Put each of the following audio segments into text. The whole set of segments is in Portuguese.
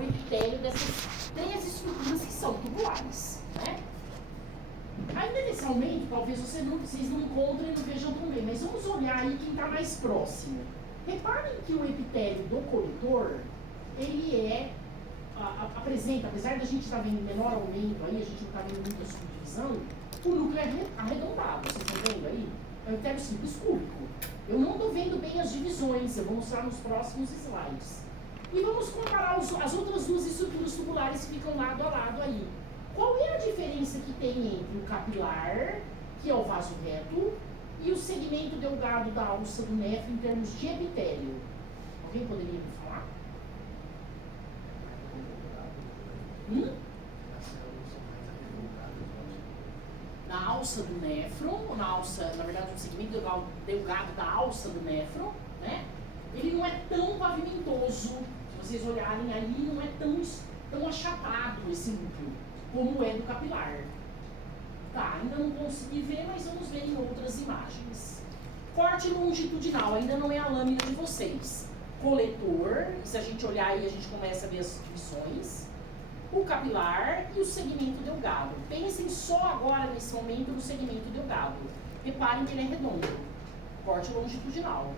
o epitélio dessas 3 estruturas que são tubulares, né? Ainda nesse momento, talvez vocês não encontrem e não vejam tão bem, mas vamos olhar aí quem está mais próximo. Reparem que o epitélio do coletor, ele apresenta, apesar da gente estar vendo menor aumento aí, a gente não está vendo muita subdivisão, o núcleo é arredondado, vocês estão vendo aí? É um epitélio simples cúbico. Eu não estou vendo bem as divisões, eu vou mostrar nos próximos slides. E vamos comparar as outras 2 estruturas tubulares que ficam lado a lado aí. Qual é a diferença que tem entre o capilar, que é o vaso reto, e o segmento delgado da alça do nefro em termos de epitélio? Alguém poderia me falar? Na alça do néfron, na verdade, o segmento delgado da alça do néfron, né? Ele não é tão pavimentoso, se vocês olharem ali, não é tão achatado esse núcleo, como é do capilar. Tá, ainda não consegui ver, mas vamos ver em outras imagens. Corte longitudinal, ainda não é a lâmina de vocês. Coletor, se a gente olhar aí, a gente começa a ver as divisões. O capilar e o segmento delgado. Pensem só agora, nesse momento, no segmento delgado. Reparem que ele é redondo. Corte longitudinal.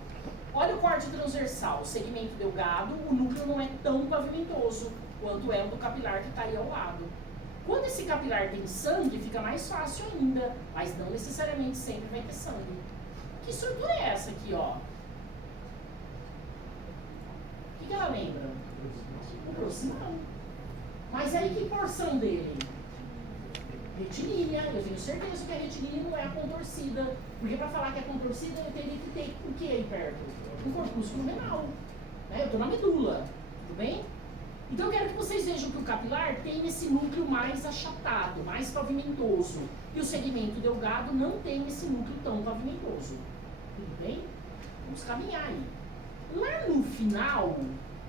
Olha o corte transversal, segmento delgado, o núcleo não é tão pavimentoso quanto é o do capilar que está aí ao lado. Quando esse capilar tem sangue, fica mais fácil ainda, mas não necessariamente sempre vai ter sangue. Que estrutura é essa aqui, ó? O que ela lembra? O proximal. Mas aí que porção dele? Retilínea. Eu tenho certeza que a retilínea não é a contorcida. Porque para falar que é contorcida, eu teria que ter o que aí perto? Um corpúsculo renal. Né? Eu estou na medula. Tudo bem? Então eu quero que vocês vejam que o capilar tem esse núcleo mais achatado, mais pavimentoso. E o segmento delgado não tem esse núcleo tão pavimentoso. Tudo bem? Vamos caminhar aí. Lá no final,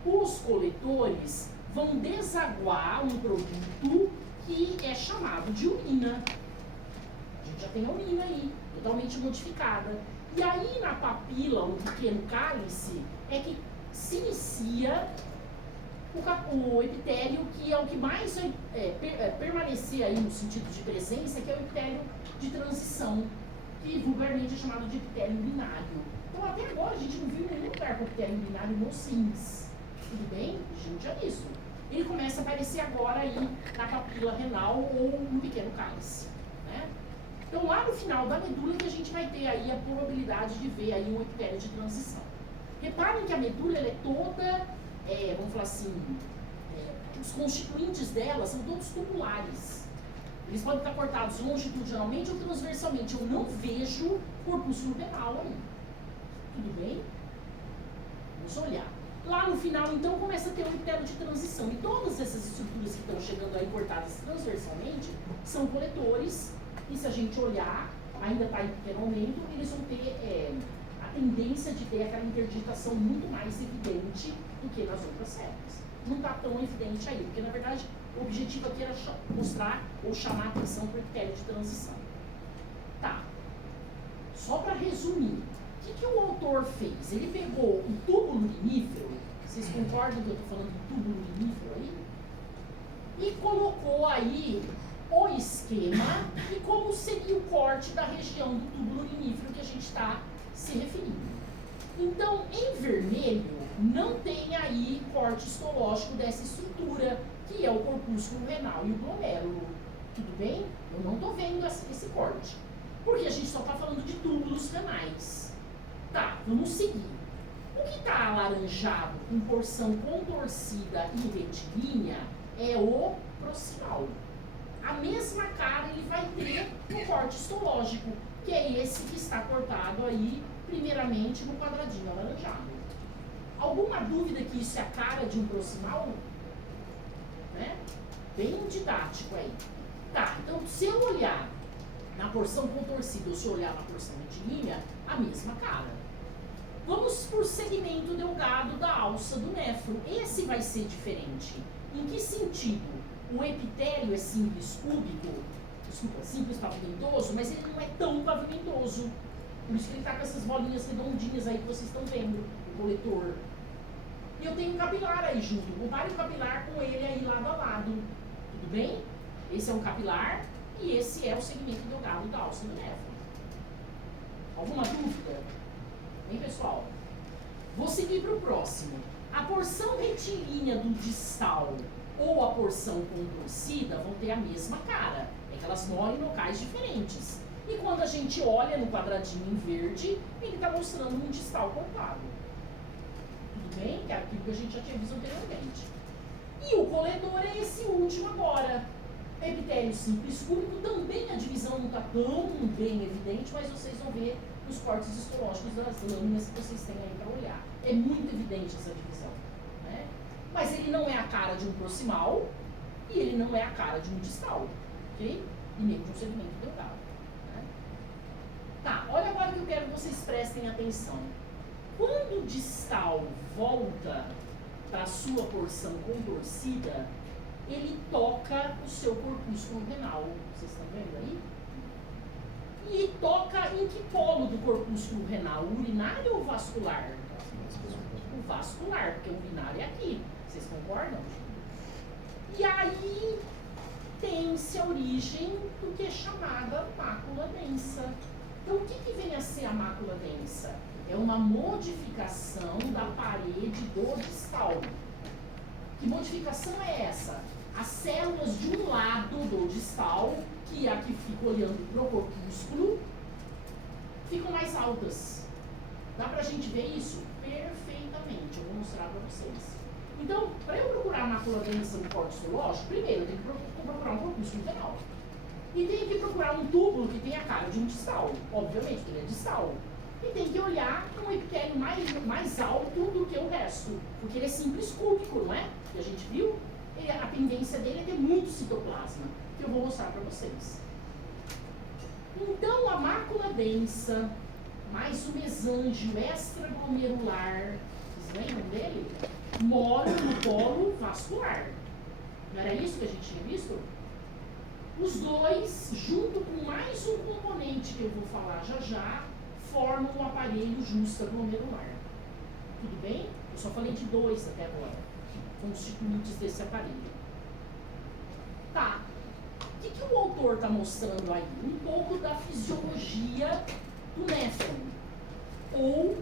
os coletores vão desaguar um produto que é chamado de urina. A gente já tem a urina aí, totalmente modificada. E aí na papila, um pequeno cálice, é que se inicia o epitélio, que é o que mais vai permanecer aí no sentido de presença, que é o epitélio de transição, que vulgarmente é chamado de epitélio urinário. Então até agora a gente não viu nenhum lugar com epitélio urinário nos rins. Tudo bem? Gente, é isso. Ele começa a aparecer agora aí na papila renal ou no pequeno cálice. Né? Então lá no final da medula que a gente vai ter aí a probabilidade de ver aí um epitélio de transição. Reparem que a medula ela é toda, vamos falar assim, os constituintes dela são todos tubulares. Eles podem estar cortados longitudinalmente ou transversalmente. Eu não vejo corpúsculo renal aí. Tudo bem? Vamos olhar. Lá no final, então, começa a ter um epitélio de transição. E todas essas estruturas que estão chegando aí cortadas transversalmente são coletores. E se a gente olhar, ainda está em pequeno aumento, eles vão ter a tendência de ter aquela interdigitação muito mais evidente do que nas outras células. Não está tão evidente aí, porque na verdade o objetivo aqui era mostrar ou chamar a atenção para o epitélio de transição. Tá. Só para resumir, o que o autor fez? Ele pegou o túbulo urinífero, vocês concordam que eu estou falando do túbulo urinífero aí? E colocou aí o esquema e como seria o corte da região do túbulo urinífero que a gente está se referindo. Então, em vermelho, não tem aí corte histológico dessa estrutura, que é o corpúsculo renal e o glomérulo. Tudo bem? Eu não estou vendo esse corte, porque a gente só está falando de túbulos renais. Tá, vamos seguir. O que está alaranjado com porção contorcida e retilínea é o proximal. A mesma cara ele vai ter no corte histológico, que é esse que está cortado aí, primeiramente no quadradinho alaranjado. Alguma dúvida que isso é a cara de um proximal? Né? Bem didático aí. Tá, então se eu olhar na porção contorcida ou se eu olhar na porção retilínea, a mesma cara. Vamos por segmento delgado da alça do néfro. Esse vai ser diferente. Em que sentido? O epitélio é simples cúbico, simples pavimentoso, mas ele não é tão pavimentoso. Por isso que ele está com essas bolinhas redondinhas aí que vocês estão vendo, o coletor. E eu tenho um capilar aí junto. Compare o capilar com ele aí lado a lado. Tudo bem? Esse é um capilar e esse é o segmento delgado da alça do néfron. Alguma dúvida? Hein, pessoal? Vou seguir para o próximo. A porção retilínea do distal ou a porção contorcida vão ter a mesma cara. É que elas moram em locais diferentes. E quando a gente olha no quadradinho em verde, ele está mostrando um distal cortado. Tudo bem? Que é aquilo que a gente já tinha visto anteriormente. E o coledor é esse último agora. Epitélio simples cúbico, também a divisão não está tão bem evidente, mas vocês vão ver nos cortes histológicos das lâminas que vocês têm aí para olhar. É muito evidente essa divisão. Né? Mas ele não é a cara de um proximal e ele não é a cara de um distal. Ok? E nem de um segmento delgado. Né? Tá, olha agora que eu quero que vocês prestem atenção. Quando o distal volta para a sua porção contorcida, ele toca o seu corpúsculo renal. Vocês estão vendo aí? E toca em que polo do corpúsculo renal? O urinário ou o vascular? O vascular, porque o urinário é aqui. Vocês concordam? E aí tem-se a origem do que é chamada mácula densa. Então, o que vem a ser a mácula densa? É uma modificação da parede do distal. Que modificação é essa? As células de um lado do distal, que é a que fica olhando para o corpúsculo, ficam mais altas. Dá pra gente ver isso? Perfeitamente. Eu vou mostrar para vocês. Então, para eu procurar a mácula densa no corte histológico, primeiro eu tenho que procurar um corpúsculo renal. E tenho que procurar um túbulo que tenha a cara de um distal. Obviamente, porque ele é distal. E tem que olhar um epitélio mais alto do que o resto. Porque ele é simples cúbico, não é? Que a gente viu. A tendência dele é ter muito citoplasma, que eu vou mostrar para vocês. Então, a mácula densa, mais o mesângio extraglomerular, vocês lembram dele? Mora no polo vascular. Não era isso que a gente tinha visto? Os dois, junto com mais um componente que eu vou falar já já, formam um aparelho justaglomerular. Tudo bem? Eu só falei de dois até agora, constituintes desse aparelho. Tá. O que o autor está mostrando aí? Um pouco da fisiologia do néfron. Ou,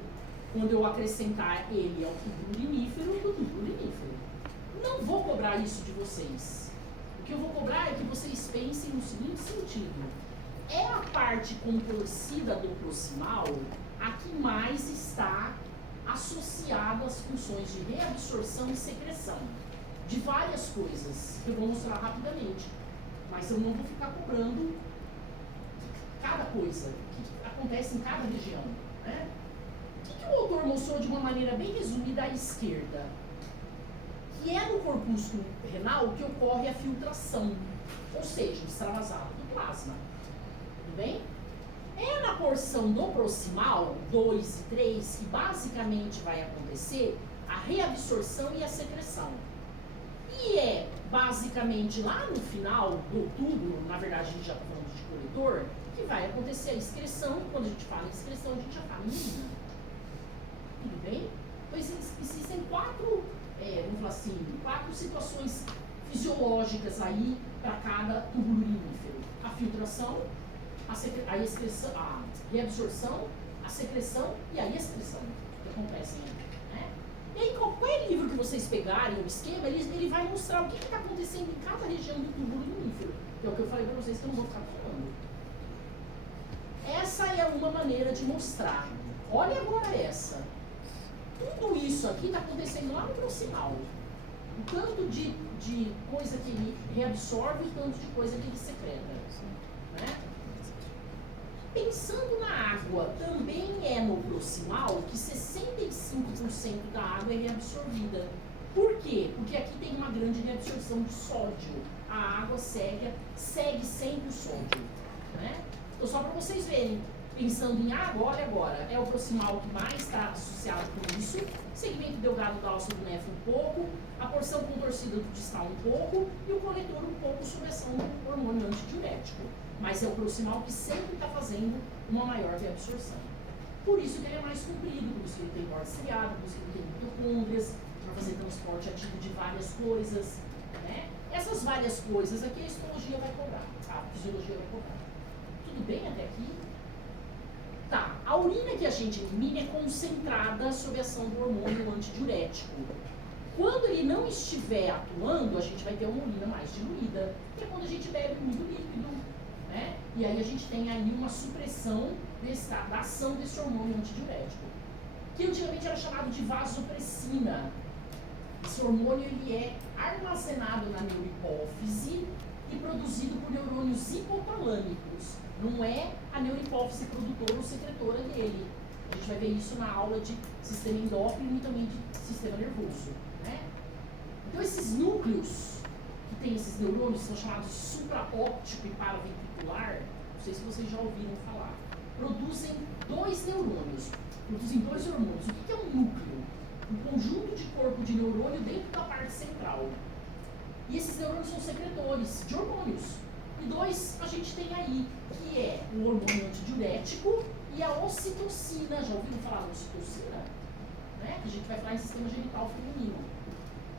quando eu acrescentar ele ao tubo urinífero, do tubo urinífero. Não vou cobrar isso de vocês. O que eu vou cobrar é que vocês pensem no seguinte sentido. É a parte contorcida do proximal a que mais está associada às funções de reabsorção e secreção de várias coisas, que eu vou mostrar rapidamente. Mas eu não vou ficar cobrando cada coisa que acontece em cada região. Né? O que o autor mostrou de uma maneira bem resumida à esquerda? Que é no corpúsculo renal que ocorre a filtração, ou seja, o extravasado do plasma. Tudo bem? É na porção do proximal, 2 e 3, que basicamente vai acontecer a reabsorção e a secreção. E é basicamente lá no final do túbulo, na verdade a gente já está falando de coletor, que vai acontecer a excreção. Quando a gente fala em excreção, a gente já fala em urina. Tudo bem? Pois existem quatro, vamos falar assim, 4 situações fisiológicas aí para cada túbulo urinífero. A filtração, a excreção, a reabsorção, a secreção e a excreção que acontecem aí. Né? E aí, qualquer livro que vocês pegarem, o esquema, ele vai mostrar o que está acontecendo em cada região do túbulo urinífero. Que é o que eu falei para vocês que eu não vou ficar falando. Essa é uma maneira de mostrar. Olha agora essa. Tudo isso aqui está acontecendo lá no proximal. O tanto de coisa que ele reabsorve e o tanto de coisa que ele secreta. Né? Pensando na água, também é no proximal que 65% da água é reabsorvida. Por quê? Porque aqui tem uma grande reabsorção de sódio. A água segue sempre o sódio. Né? Então, só para vocês verem, pensando em água, olha agora, é o proximal que mais está associado com isso, segmento delgado da alça do néfron um pouco, a porção contorcida do distal um pouco e o coletor um pouco sob ação do hormônio antidiurético. Mas é o proximal que sempre está fazendo uma maior reabsorção. Por isso que ele é mais comprido, por isso que ele tem borda estriada, por isso que ele tem mitocôndrias, para fazer transporte ativo de várias coisas, né? Essas várias coisas aqui a histologia vai cobrar, tá? A fisiologia vai cobrar. Tudo bem até aqui? Tá, a urina que a gente elimina é concentrada sob a ação do hormônio antidiurético. Quando ele não estiver atuando, a gente vai ter uma urina mais diluída, que é quando a gente bebe muito líquido, né? E aí a gente tem aí uma supressão da ação desse hormônio antidiurético, que antigamente era chamado de vasopressina. Esse hormônio ele é armazenado na neurohipófise e produzido por neurônios hipotalâmicos. Não é a neurohipófise produtora ou secretora dele. A gente vai ver isso na aula de sistema endócrino e também de sistema nervoso, né? Então esses núcleos que tem esses neurônios, são chamados supraóptico e paraventricular, não sei se vocês já ouviram falar, produzem dois neurônios, produzem dois hormônios. O que é um núcleo? Um conjunto de corpo de neurônio dentro da parte central. E esses neurônios são secretores de hormônios. E dois a gente tem aí, que é o hormônio antidiurético e a ocitocina. Já ouviram falar da ocitocina? Né? Que a gente vai falar em sistema genital feminino.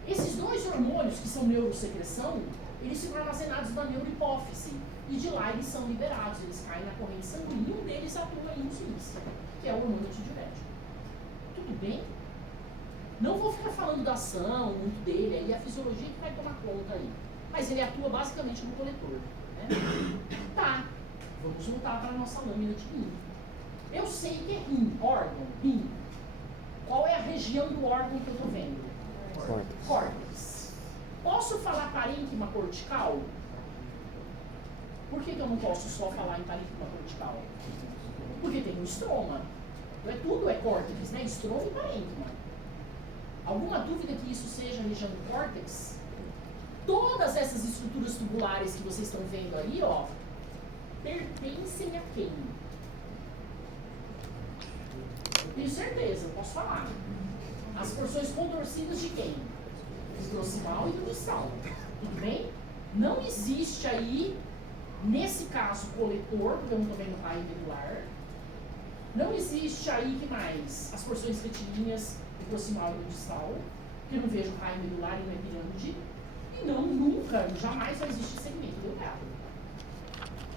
Esses dois hormônios, que são neurosecreção, eles ficam armazenados na neurohipófise. E de lá eles são liberados, eles caem na corrente sanguínea e um deles atua aí nos rins, que é o hormônio antidiurético. Tudo bem? Não vou ficar falando da ação, muito dele, aí a fisiologia que vai tomar conta aí. Mas ele atua basicamente no coletor. Né? Tá, vamos voltar para a nossa lâmina de rim. Eu sei que é rim, órgão, rim. Qual é a região do órgão que eu estou vendo? Córtex. Posso falar parênquima cortical? Por que eu não posso só falar em parênquima cortical? Porque tem um estroma. Não é tudo é córtex, né? Estroma e parênquima. Alguma dúvida que isso seja a região do córtex? Todas essas estruturas tubulares que vocês estão vendo aí, ó, pertencem a quem? Eu tenho certeza, eu posso falar. As porções contorcidas de quem? Do proximal e do distal. Tudo bem? Não existe aí, nesse caso, coletor, porque eu não estou vendo raio medular. Não existe aí, que mais? As porções retilíneas do proximal e do distal, que eu não vejo raio medular e não é pirâmide. E não, nunca, jamais vai existir segmento delgado.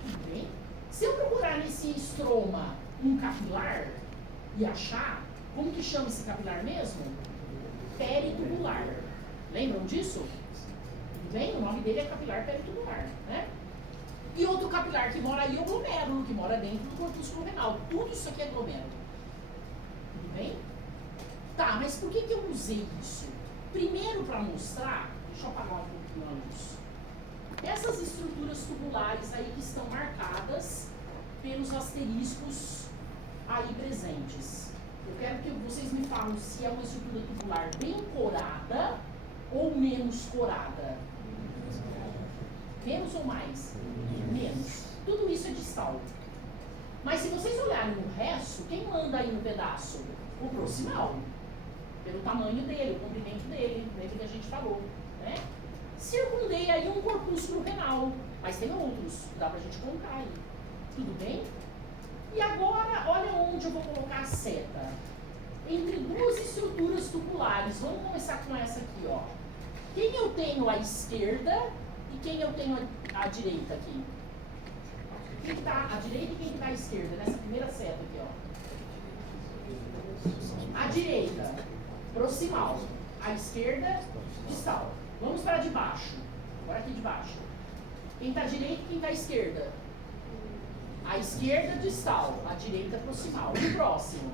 Tudo bem? Se eu procurar nesse estroma um capilar e achar, como que chama esse capilar mesmo? Peritubular. Lembram disso? Tudo bem? O nome dele é capilar peritubular, né? E outro capilar que mora aí é o glomérulo, que mora dentro do corpúsculo renal. Tudo isso aqui é glomérulo. Tudo bem? Tá, mas por que eu usei isso? Primeiro para mostrar, deixa eu apagar um pouquinho a luz. Essas estruturas tubulares aí que estão marcadas pelos asteriscos aí presentes. Eu quero que vocês me falem se é uma estrutura tubular bem corada ou menos corada. Menos ou mais? Menos. Tudo isso é distal. Mas se vocês olharem no resto, quem manda aí no pedaço? O proximal. Pelo tamanho dele, o comprimento dele, lembra que a gente falou, né? Circundei aí um corpúsculo renal, mas tem outros, dá pra gente contar aí. Tudo bem? E agora, olha onde eu vou colocar a seta. Entre duas estruturas tubulares, vamos começar com essa aqui, ó. Quem eu tenho à esquerda e quem eu tenho à direita aqui? Quem está à direita e quem está à esquerda, nessa primeira seta aqui, ó. À direita, proximal. À esquerda, distal. Vamos para de baixo. Agora aqui de baixo. Quem está à direita e quem está à esquerda? À esquerda, distal. À direita, proximal. E o próximo?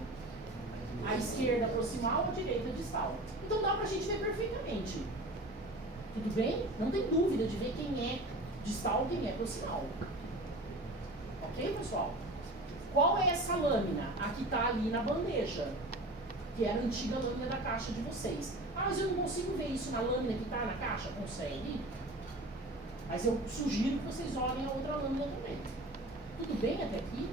À esquerda, proximal. À direita, distal. Então dá para a gente ver perfeitamente. Tudo bem? Não tem dúvida de ver quem é distal e quem é proximal. Ok, pessoal? Qual é essa lâmina? A que está ali na bandeja, que era a antiga lâmina da caixa de vocês. Ah, mas eu não consigo ver isso na lâmina que está na caixa? Consegue? Mas eu sugiro que vocês olhem a outra lâmina também. Tudo bem até aqui?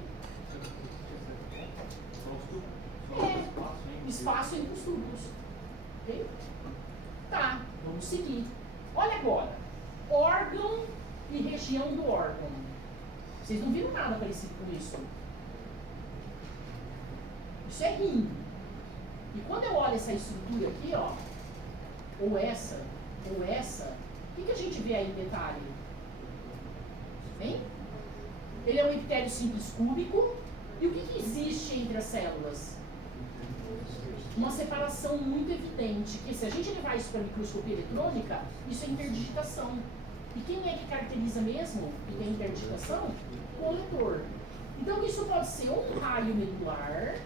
É, espaço entre os tubos. Ok? Tá, vamos seguir. Olha agora. Órgão e região do órgão. Vocês não viram nada parecido com isso? Isso é rim. E quando eu olho essa estrutura aqui, ó, ou essa, o que a gente vê aí em detalhe? Hein? Ele é um epitélio simples cúbico, e o que existe entre as células? Uma separação muito evidente, que se a gente levar isso para a microscopia eletrônica, isso é interdigitação. E quem é que caracteriza mesmo que tem interdigitação? O coletor. Então isso pode ser um raio medular,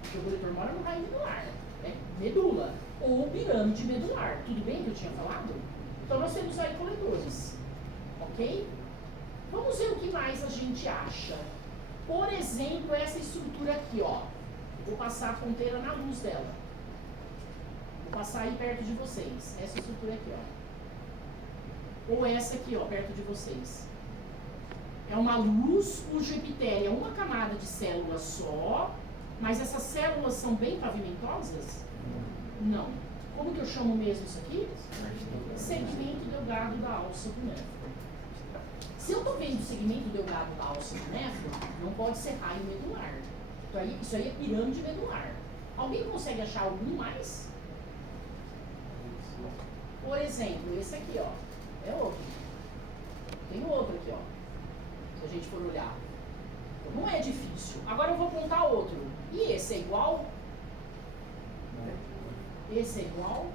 porque o coletor mora no raio medular, né? Medula, ou pirâmide medular. Tudo bem que eu tinha falado? Então nós temos aí coletores, ok? Vamos ver o que mais a gente acha. Por exemplo, essa estrutura aqui, ó. Vou passar a ponteira na luz dela. Vou passar aí perto de vocês. Essa estrutura aqui, ó. Ou essa aqui, ó, perto de vocês. É uma luz cujo epitélio é uma camada de células só, mas essas células são bem pavimentosas? Não. Como que eu chamo mesmo isso aqui? Segmento delgado da alça do néfron. Se eu estou vendo o segmento delgado da alça do néfron, não pode ser raio medular. Isso aí é pirâmide medular. Alguém consegue achar algum mais? Por exemplo, esse aqui, ó. É outro. Tem outro aqui, ó. Se a gente for olhar. Então, não é difícil. Agora eu vou apontar outro. E esse é igual? Esse é igual?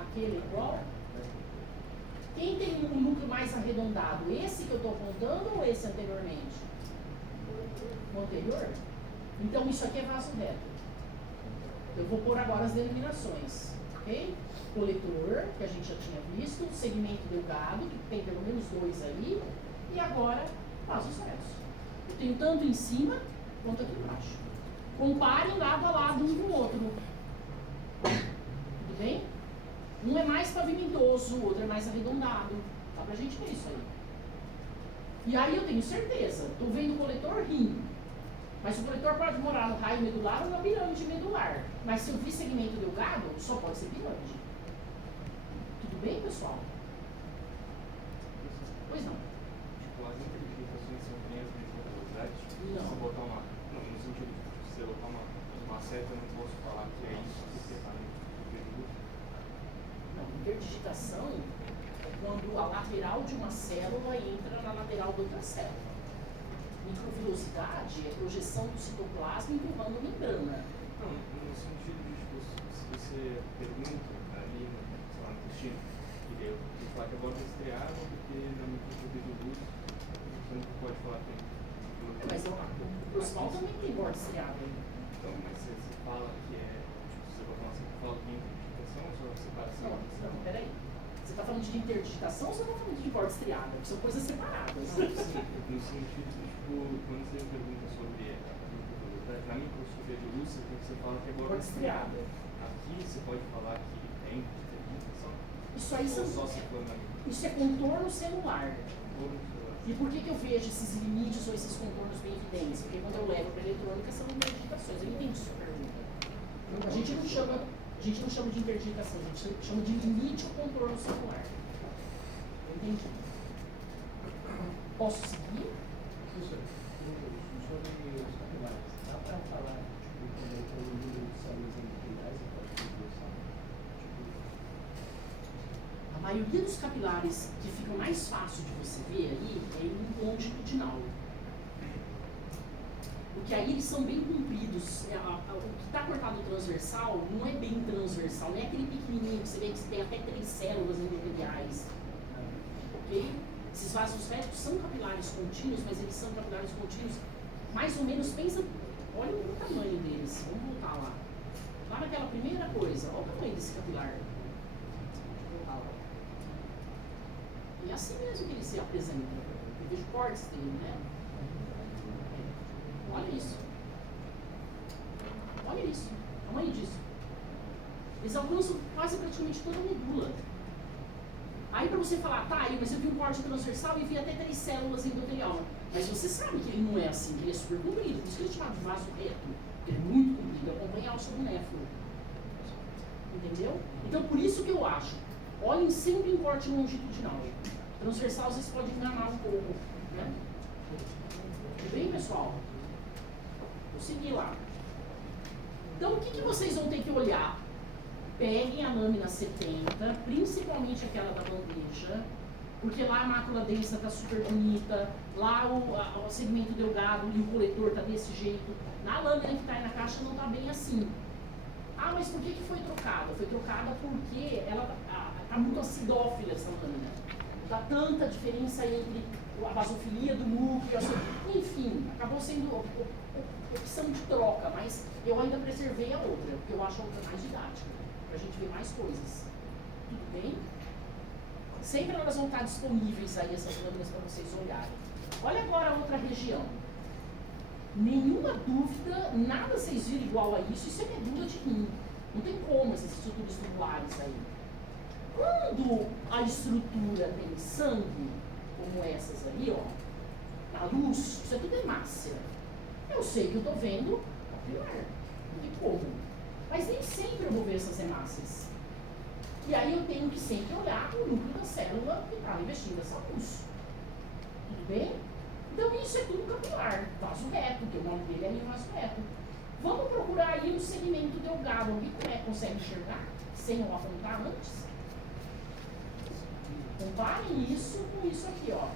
Aquele é igual? Quem tem um núcleo mais arredondado? Esse que eu estou apontando ou esse anteriormente? O anterior? Então isso aqui é vaso reto. Eu vou pôr agora as denominações, ok? Coletor, que a gente já tinha visto, segmento delgado, que tem pelo menos 2 aí, e agora vasos retos. Eu tenho tanto em cima quanto aqui embaixo. Comparem lado a lado um com o outro. Tudo bem? Um é mais pavimentoso, o outro é mais arredondado. Dá pra gente ver isso aí. E aí eu tenho certeza, estou vendo o coletor rindo. Mas o coletor pode morar no raio medular ou na pirâmide medular. Mas se eu vi segmento delgado, só pode ser pirâmide. Tudo bem, pessoal? Pois não. Tipo, as interpretações são bem as mesmas velocidades? Não. Se eu botar uma... Não, no sentido de se eu botar uma seta, eu não posso falar que é isso que você está no período. Não, interdigitação é quando a lateral de uma célula entra na lateral de outra célula. Microvilosidade é projeção do citoplasma empurrando a membrana. Não, no sentido de, tipo, se você pergunta ali, sei lá, no intestino, eu vou falar que a borda é estriada porque na microscopia de luz você não pode falar que tem. Mas o proximal também tem borda estriada. Então, mas você fala que é, tipo, se você botar uma seta, fala que é interdigitação ou só separação? Não, peraí. Você está falando de interdigitação ou você está falando de borda estriada? Porque são coisas separadas. Sim, no sentido de, tipo, quando você pergunta sobre a microvilosidade, na microscopia de luz, você fala que é borda estriada. Aqui você pode falar que tem interdigitação? Isso aí ou só se for na isso é contorno celular. contorno celular? E por que eu vejo esses limites ou esses contornos bem evidentes? Porque quando eu levo para a eletrônica são interdigitações. Eu entendi sua pergunta. A gente não chama de interdigitação, a gente chama de limite ou contorno celular. Eu entendi. Posso seguir? Professor, sobre os capilares, dá para falar, tipo, o número de células endoteliais após a reprodução? A maioria dos capilares que ficam mais fácil de você ver aí é em longitudinal. Porque aí eles são bem compridos. O que está cortado transversal não é bem transversal, não é aquele pequenininho que você vê que tem até 3 células endoteliais. Ok? Esses vasos retos são capilares contínuos, mas eles são capilares contínuos mais ou menos, pensa, olha o tamanho deles. Vamos voltar lá. Lá naquela primeira coisa, olha o tamanho desse capilar. Deixa eu voltar lá. E é assim mesmo que ele se apresenta. Eu vejo cortes dele, né? Olha isso. Olha isso. O tamanho disso. Eles alcançam quase praticamente toda a medula. Aí para você falar, tá, mas eu vi um corte transversal e vi até 3 células endotelial. Mas você sabe que ele não é assim, que ele é super comprido. Por isso que ele é chamado de vaso reto. Ele é muito comprido, acompanha a alça do néfron. Entendeu? Então por isso que eu acho, olhem sempre em corte longitudinal. Transversal às vezes pode enganar um pouco. Né? Tudo bem, pessoal? Vou seguir lá. Então o que vocês vão ter que olhar? peguem a lâmina 70, principalmente aquela da bandeja, porque lá a mácula densa está super bonita, lá o segmento delgado e o coletor está desse jeito. Na lâmina que está aí na caixa não está bem assim. Ah, mas por que foi trocada? Foi trocada porque ela está muito acidófila essa lâmina. Não dá tanta diferença entre a basofilia do núcleo, enfim, acabou sendo opção de troca, mas eu ainda preservei a outra, porque eu acho a outra mais didática, para a gente ver mais coisas. Tudo bem? Sempre elas vão estar disponíveis aí, essas lâminas, para vocês olharem. Olha agora a outra região. Nenhuma dúvida, nada vocês viram igual a isso é medula de rim. Não tem como essas estruturas tubulares aí. Quando a estrutura tem sangue, como essas aí, ó, na luz, isso é tudo hemácia. Eu sei que eu estou vendo capilar, não tem como. Mas nem sempre eu vou ver essas hemácias. E aí eu tenho que sempre olhar o núcleo da célula que está revestindo essa luz. Tudo bem? Então isso é tudo capilar, vaso reto, que o nome dele é meio vaso reto. Vamos procurar aí um segmento delgado. Alguém consegue enxergar sem eu apontar antes? Comparem isso com isso aqui, ó.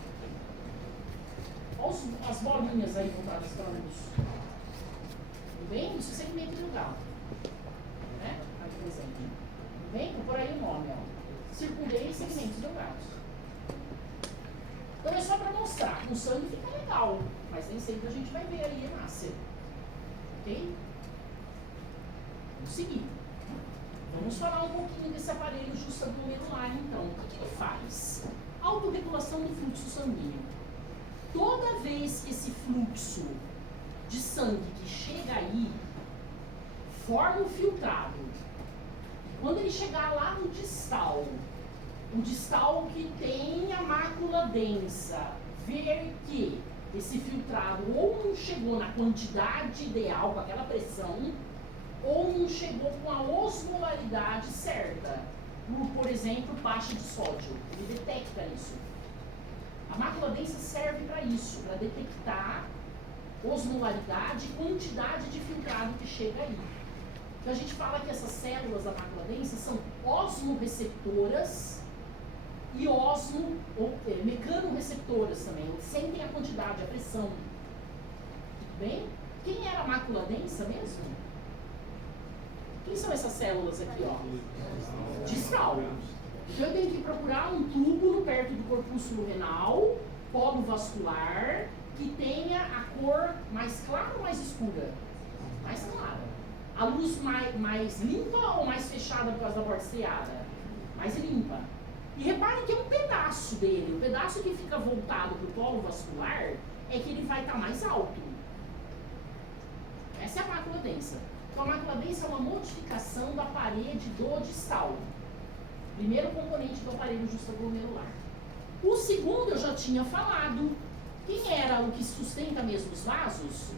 Olha as bolinhas aí voltadas para a luz. Tudo bem? Isso é segmento delgado. Né? Aqui presente. Tudo bem? Vou por aí o nome, ó. Circulei segmentos delgados. Então é só para mostrar. Com sangue fica legal, mas nem sempre a gente vai ver aí hemácia. Ok? Vamos seguir. Vamos falar um pouquinho desse aparelho justaglomerular, então. O que ele faz? Autorregulação do fluxo sanguíneo. Toda vez que esse fluxo de sangue que chega aí forma um filtrado, quando ele chegar lá no distal, o distal que tem a mácula densa, ver que esse filtrado ou não chegou na quantidade ideal, com aquela pressão, ou não chegou com a osmolaridade certa, por exemplo, baixa de sódio. Ele detecta isso. A mácula densa serve para isso, para detectar osmolaridade e quantidade de filtrado que chega aí. Então a gente fala que essas células da mácula densa são osmorreceptoras e mecanorreceptoras também, eles sentem a quantidade, a pressão. Tudo bem? Quem era a mácula densa mesmo? Quem são essas células aqui, ó? Distal. Então eu tenho que procurar um túbulo perto do corpúsculo renal, polo vascular, que tenha a cor mais clara ou mais escura? Mais clara. A luz mais limpa ou mais fechada por causa da porta estriada? Mais limpa. E reparem que é um pedaço dele, o pedaço que fica voltado para o polo vascular é que ele vai estar mais alto. Essa é a mácula densa. Então a mácula densa é uma modificação da parede do distal. Primeiro componente do aparelho justaglomerular. O segundo eu já tinha falado. Quem era o que sustenta mesmo os vasos?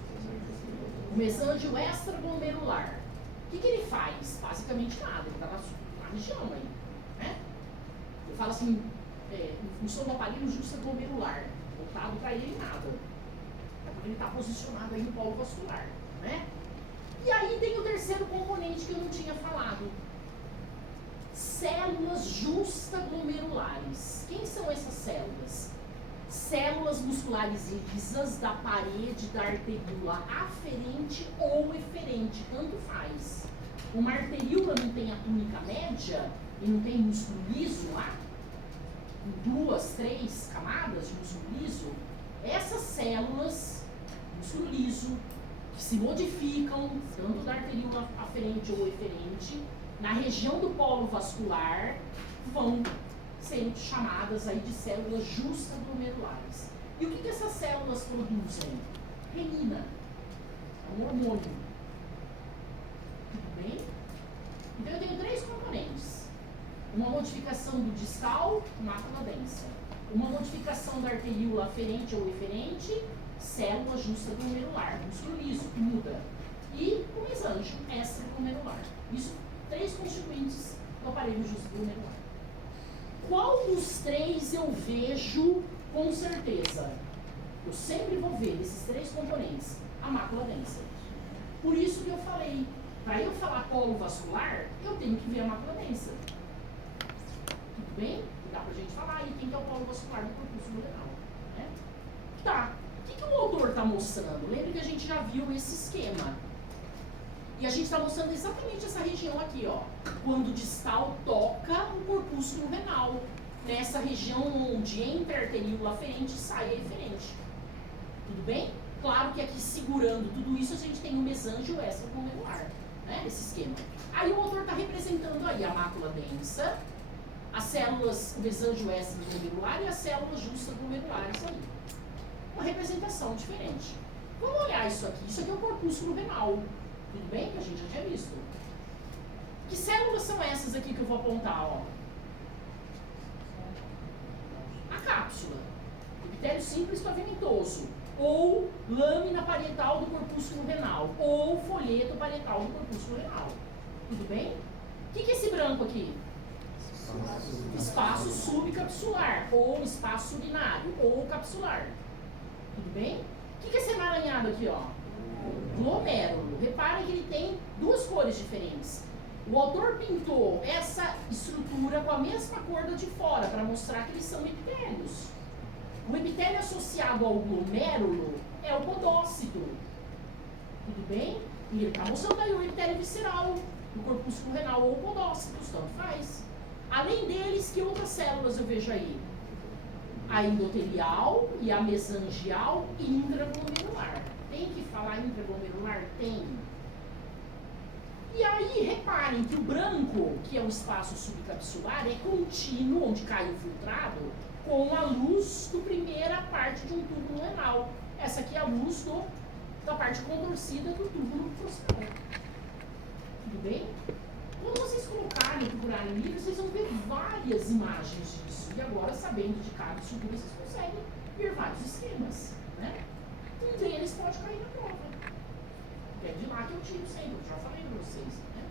O mesândio extraglomerular. O que ele faz? Basicamente nada, ele está na região aí. Né? Eu falo assim, em função do aparelho justaglomerular, voltado para ele nada. É porque ele está posicionado aí no polo vascular. Né? E aí tem o terceiro componente que eu não tinha falado. Células justaglomerulares. Quem são essas células? Células musculares lisas da parede da arteríola aferente ou eferente, tanto faz. Uma arteríola não tem a túnica média e não tem músculo liso lá? Em 2, 3 camadas de músculo liso? Essas células, músculo liso, que se modificam, tanto da arteríola aferente ou eferente, na região do polo vascular, vão sendo chamadas aí de células justaglomerulares. E o que essas células produzem? Renina. É um hormônio. Tudo bem? Então eu tenho 3 componentes. Uma modificação do distal, mácula densa. Uma modificação da arteríola aferente ou eferente, célula justaglomerular, músculo liso, que muda. E o mesângio extraglomerular. Isso, 3 constituintes do aparelho justaglomerular. Qual dos 3 eu vejo com certeza? Eu sempre vou ver esses 3 componentes, a mácula densa. Por isso que eu falei Para eu falar polo vascular, eu tenho que ver a mácula densa. Tudo bem? Dá pra gente falar aí quem que é o polo vascular do corpúsculo renal. Né? Tá. O que o autor está mostrando? Lembra que a gente já viu esse esquema. E a gente está mostrando exatamente essa região aqui, ó. Quando o distal toca o corpúsculo renal. Nessa região onde entra a arteríola aferente e sai a eferente. Tudo bem? Claro que aqui segurando tudo isso a gente tem o mesângio extraglomerular, né? Esse esquema. Aí o autor está representando aí a mácula densa, as células, o mesângio extraglomerular e as células justaglomerulares aí. Uma representação diferente. Vamos olhar isso aqui. Isso aqui é o corpúsculo renal. Tudo bem? Que a gente já tinha visto. Que células são essas aqui que eu vou apontar, ó? A cápsula. Epitélio simples pavimentoso. Ou lâmina parietal do corpúsculo renal. Ou folheto parietal do corpúsculo renal. Tudo bem? O que é esse branco aqui? Espaço subcapsular. Ou espaço urinário. Ou capsular. Tudo bem? O que é esse emaranhado aqui, ó? Glomérulo. Repara que ele tem duas cores diferentes. O autor pintou essa estrutura com a mesma cor da de fora, para mostrar que eles são epitélios. O epitélio associado ao glomérulo é o podócito. Tudo bem? E ele está mostrando aí o epitélio visceral do corpúsculo renal ou podócitos, tanto faz. Além deles, que outras células eu vejo aí? A endotelial e a mesangial e intraglomerular. Tem que falar intraglomerular? Tem. E aí, reparem que o branco, que é o espaço subcapsular, é contínuo, onde cai o filtrado, com a luz da primeira parte de um túbulo renal. Essa aqui é a luz da parte contorcida do túbulo proximal. Tudo bem? Quando vocês colocarem e procurarem livros, vocês vão ver várias imagens disso. E agora, sabendo de cada estrutura, vocês conseguem ver vários esquemas. Né? Um deles pode cair na prova. É de lá que eu tiro sempre, eu já falei para vocês. Né?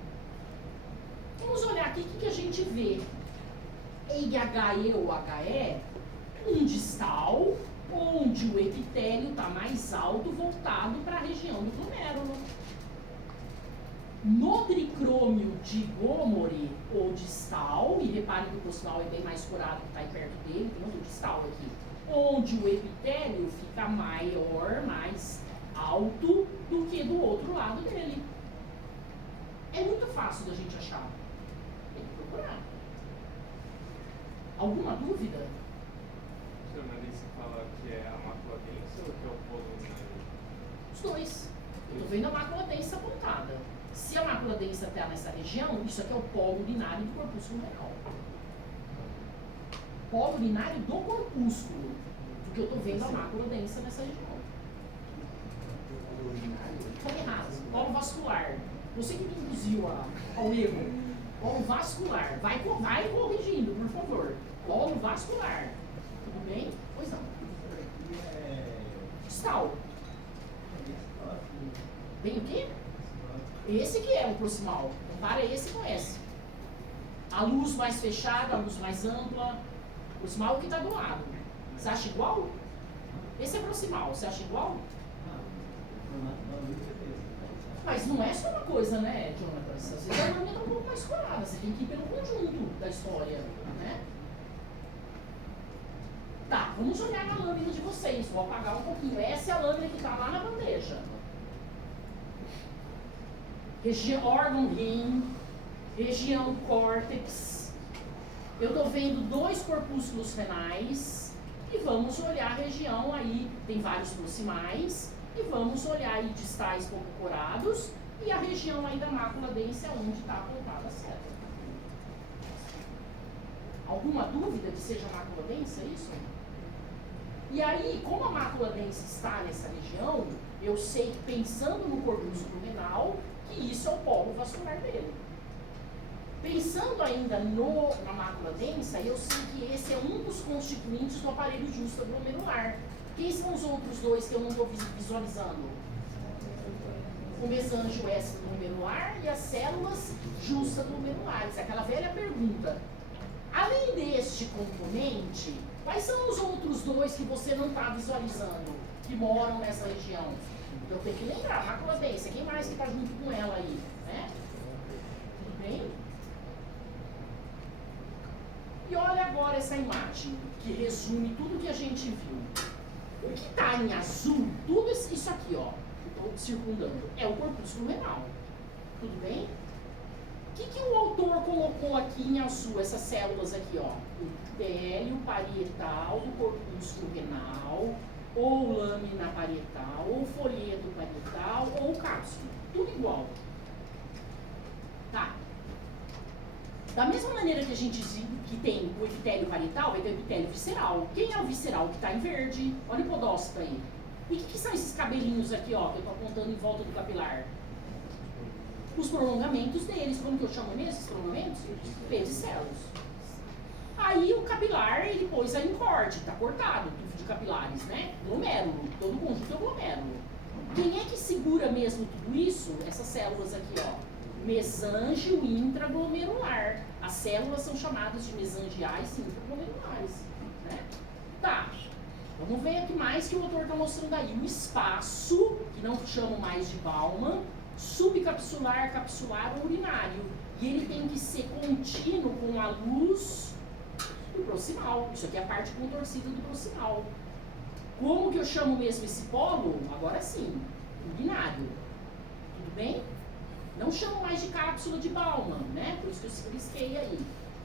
Vamos olhar aqui o que a gente vê. EIHE ou HE, um distal, onde o epitélio está mais alto, voltado para a região do glomérulo. Nodricrômio de Gomori, ou distal, e reparem que o proximal é bem mais corado, que está aí perto dele, tem outro distal aqui, onde o epitélio fica maior, mais alto do que do outro lado dele. É muito fácil da gente achar. Tem que procurar. Alguma dúvida? Senhor, mas aí você fala que é a mácula densa ou que é o polo urinário? Os dois. Eu estou vendo a mácula densa apontada. Se a mácula densa está nessa região, isso aqui é o polo urinário do corpúsculo renal. Polo urinário do corpúsculo. Porque eu estou vendo a mácula densa nessa região. Falei errado. Polo vascular. Você que me induziu ao erro. Polo vascular. Vai corrigindo, por favor. Polo vascular. Tudo bem? Pois não. Distal. Tem o quê? Esse que é o proximal. Compara esse com esse. A luz mais fechada, a luz mais ampla. O proximal é o que está do lado. Você acha igual? Esse é proximal. Você acha igual? Mas não é só uma coisa, né, Jonathan? Às vezes a lâmina está um pouco mais corada. Você tem que ir pelo conjunto da história, né? Tá, vamos olhar na lâmina de vocês. Vou apagar um pouquinho. Essa é a lâmina que está lá na bandeja. Órgão rim, região córtex. Eu estou vendo dois corpúsculos renais e vamos olhar a região aí, tem vários proximais, e vamos olhar aí distais pouco corados e a região aí da mácula densa onde está apontada a seta. Alguma dúvida que seja mácula densa, isso? E aí, como a mácula densa está nessa região, eu sei que pensando no corpúsculo renal, que isso é o polo vascular dele. Pensando ainda na mácula densa, eu sei que esse é um dos constituintes do aparelho justaglomerular. Quem são os outros dois que eu não estou visualizando? O mesângio extraglomerular e as células justaglomerulares. Aquela velha pergunta. Além deste componente, quais são os outros dois que você não está visualizando, que moram nessa região? Então tem que lembrar, mácula densa, quem mais que está junto com ela aí, né? Tudo bem? E olha agora essa imagem, que resume tudo que a gente viu. O que está em azul, tudo isso aqui, ó, que estou circundando, é o corpúsculo renal. Tudo bem? O que o autor colocou aqui em azul, essas células aqui, ó? O epitélio parietal do corpúsculo renal, ou lâmina parietal, ou folheto parietal, ou cápsula. Tudo igual. Tá? Da mesma maneira que a gente diz que tem o epitélio parietal, vai ter o epitélio visceral. Quem é o visceral que está em verde? Olha o podócito aí. E o que são esses cabelinhos aqui, ó, que eu estou apontando em volta do capilar? Os prolongamentos deles. Como que eu chamo mesmo esses prolongamentos? Pedicelos. Aí o capilar, ele pôs aí em corte, está cortado, tufo de capilares, né? Glomérulo, todo o conjunto é o glomérulo. Quem é que segura mesmo tudo isso? Essas células aqui, ó. Mesângio intraglomerular. As células são chamadas de mesangiais e intraglomerulares, né? Tá. Vamos ver aqui mais que o autor está mostrando aí. O espaço, que não chamam mais de Baumann, subcapsular, capsular ou urinário. E ele tem que ser contínuo com a luz do proximal. Isso aqui é a parte contorcida do proximal. Como que eu chamo mesmo esse polo? Agora sim, urinário. Tudo bem? Não chamo mais de cápsula de Baumann, né? Por isso que eu risquei aí.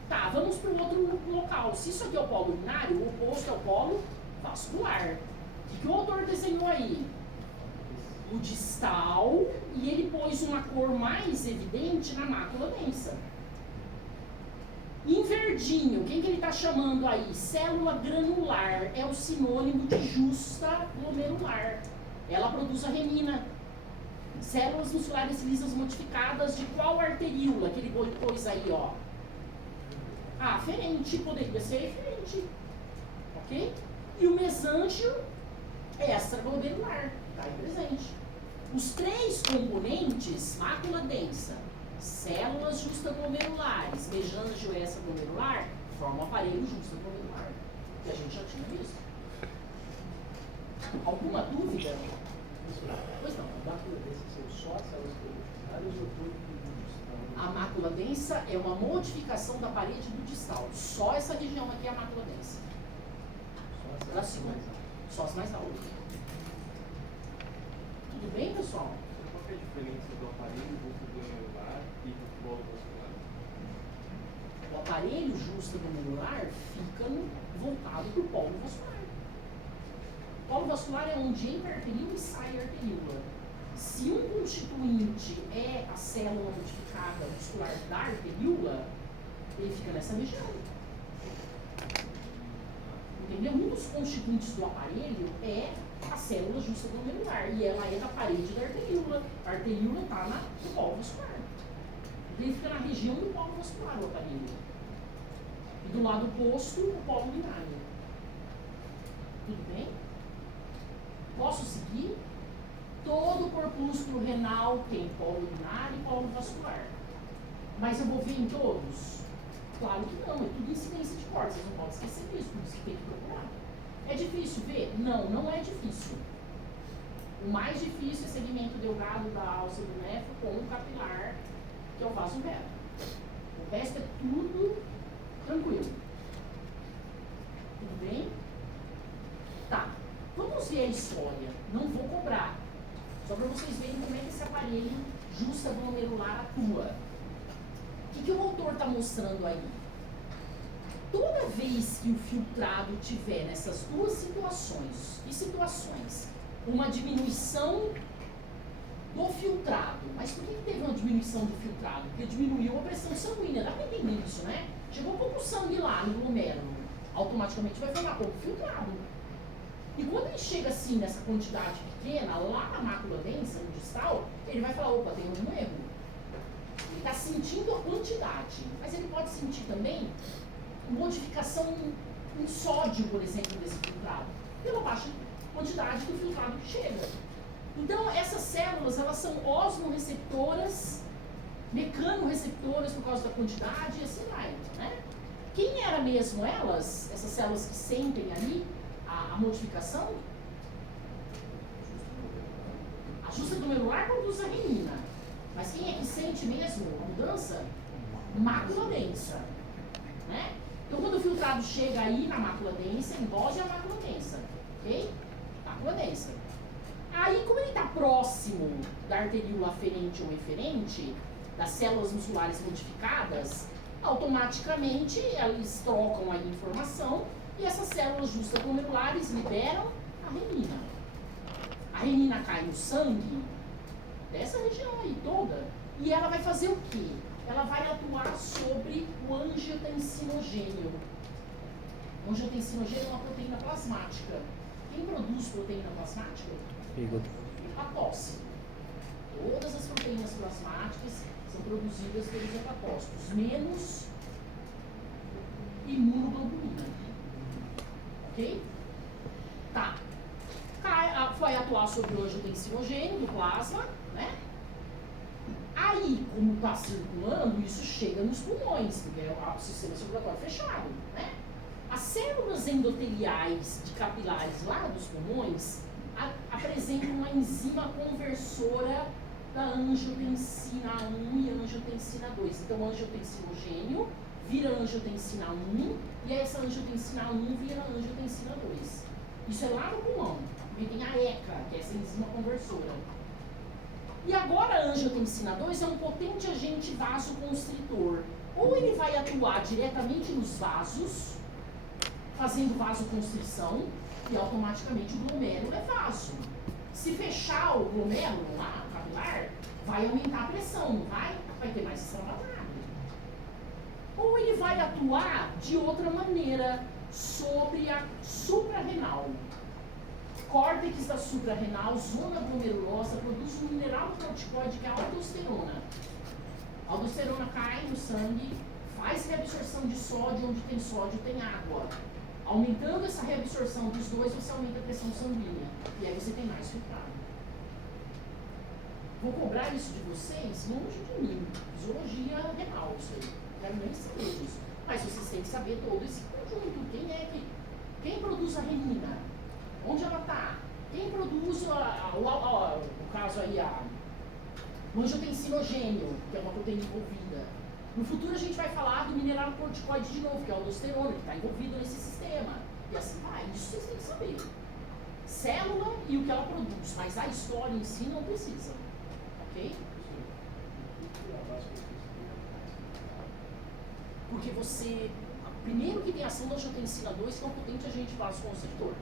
Tá, vamos para o outro local. Se isso aqui é o polo urinário, o oposto é o polo vascular. O que o autor desenhou aí? O distal, e ele pôs uma cor mais evidente na mácula densa. Em verdinho, quem que ele está chamando aí? Célula granular, é o sinônimo de justa glomerular. Ela produz a renina. Células musculares lisas modificadas de qual arteríola que ele pôs aí, ó? Ah, aferente, poderia ser eferente. Ok? E o mesângio é extraglomerular, está aí presente. Os três componentes, mácula densa, células justaglomerulares, mesângio extraglomerular, formam o aparelho justaglomerular, que a gente já tinha visto. Alguma dúvida? Pois não. A mácula densa são só as células proliferadas ou todo o distal? A mácula densa é uma modificação da parede do distal. Só essa região aqui é a mácula densa. Só as células mais altas. Só as mais altas. Tudo bem, pessoal? Qual que é a diferença do aparelho justaglomerular e do polo vascular? O aparelho justaglomerular fica voltado para o polo vascular. O polo vascular é onde entra a arteríola e sai a arteríola. Se um constituinte é a célula modificada muscular da arteríola, ele fica nessa região. Entendeu? Um dos constituintes do aparelho é a célula justaglomerular, e ela é da parede da arteríola. A arteríola está no polo vascular. Ele fica na região do polo vascular, o aparelho. E do lado oposto, o polo urinário. Tudo bem? Posso seguir? Todo corpúsculo renal tem polo urinário e polo vascular. Mas eu vou ver em todos? Claro que não, é tudo incidência de corte, vocês não podem esquecer disso, por isso que tem que procurar. É difícil ver? Não, não é difícil. O mais difícil é segmento delgado da alça do nefro com o capilar, que é o vaso reto. O resto é tudo tranquilo. Tudo bem? Tá, vamos ver a história. Não vou cobrar. Só para vocês verem como é que esse aparelho justaglomerular atua. O que o autor está mostrando aí? Toda vez que o filtrado tiver nessas duas situações, uma diminuição do filtrado. Mas por que teve uma diminuição do filtrado? Porque diminuiu a pressão sanguínea. Dá para entender isso, né? Chegou pouco sangue lá no glomérulo. Automaticamente vai formar pouco filtrado. E quando ele chega assim, nessa quantidade pequena, lá na mácula densa, no distal, ele vai falar, opa, tem um erro. Ele está sentindo a quantidade, mas ele pode sentir também modificação em sódio, por exemplo, desse filtrado, pela baixa quantidade do filtrado que chega. Então, essas células, elas são osmorreceptoras, mecanorreceptoras por causa da quantidade e assim vai, né? Quem era mesmo elas, essas células que sentem ali a modificação? A justa glomerular produz a renina. Mas quem é que sente mesmo a mudança? Mácula densa. Né? Então, quando o filtrado chega aí na mácula densa, envolve a mácula densa. Ok? Mácula densa. Aí, como ele está próximo da arteríola aferente ou eferente, das células musculares modificadas, automaticamente eles trocam aí informação e essas células justaglomerulares liberam a renina. A renina cai no sangue dessa região aí toda e ela vai fazer o quê? Ela vai atuar sobre o angiotensinogênio. O angiotensinogênio é uma proteína plasmática. Quem produz proteína plasmática? Fígado. A posse. Todas as proteínas plasmáticas são produzidas pelos hepatócitos, menos imunoglobulina. Ok? Tá. Vai atuar sobre o angiotensinogênio do plasma, né? Aí, como está circulando, isso chega nos pulmões, porque é o sistema circulatório fechado, né? As células endoteliais de capilares lá dos pulmões apresentam uma enzima conversora da angiotensina 1 e angiotensina 2. Então, o angiotensinogênio vira angiotensina 1 e essa angiotensina 1 vira angiotensina 2. Isso é lá no pulmão, porque tem a ECA, que é essa enzima conversora. E agora a angiotensina 2 é um potente agente vasoconstritor. Ou ele vai atuar diretamente nos vasos, fazendo vasoconstrição, e automaticamente o glomérulo é vaso. Se fechar o glomérulo lá, o capilar, vai aumentar a pressão, não vai? Vai ter mais extravasado. Ou ele vai atuar de outra maneira sobre a suprarrenal. Córtex da suprarrenal, zona glomerulosa, produz um mineral corticoide que é a aldosterona. A aldosterona cai no sangue, faz reabsorção de sódio, onde tem sódio tem água. Aumentando essa reabsorção dos dois, você aumenta a pressão sanguínea. E aí você tem mais filtrado. Vou cobrar isso de vocês longe de mim. Zoologia renal, isso aí. Não quero nem saber disso. Mas vocês têm que saber todo esse conjunto. Quem produz a renina? Onde ela está? Quem produz no caso aí, o angiotensinogênio, que é uma proteína envolvida. No futuro a gente vai falar do mineral corticoide de novo, que é a aldosterona, que está envolvido nesse sistema. E assim vai, isso vocês têm que saber. Célula e o que ela produz, mas a história em si não precisa. Ok? Porque você... Primeiro que tem ação da angiotensina 2, que é um potente agente vasoconstritor.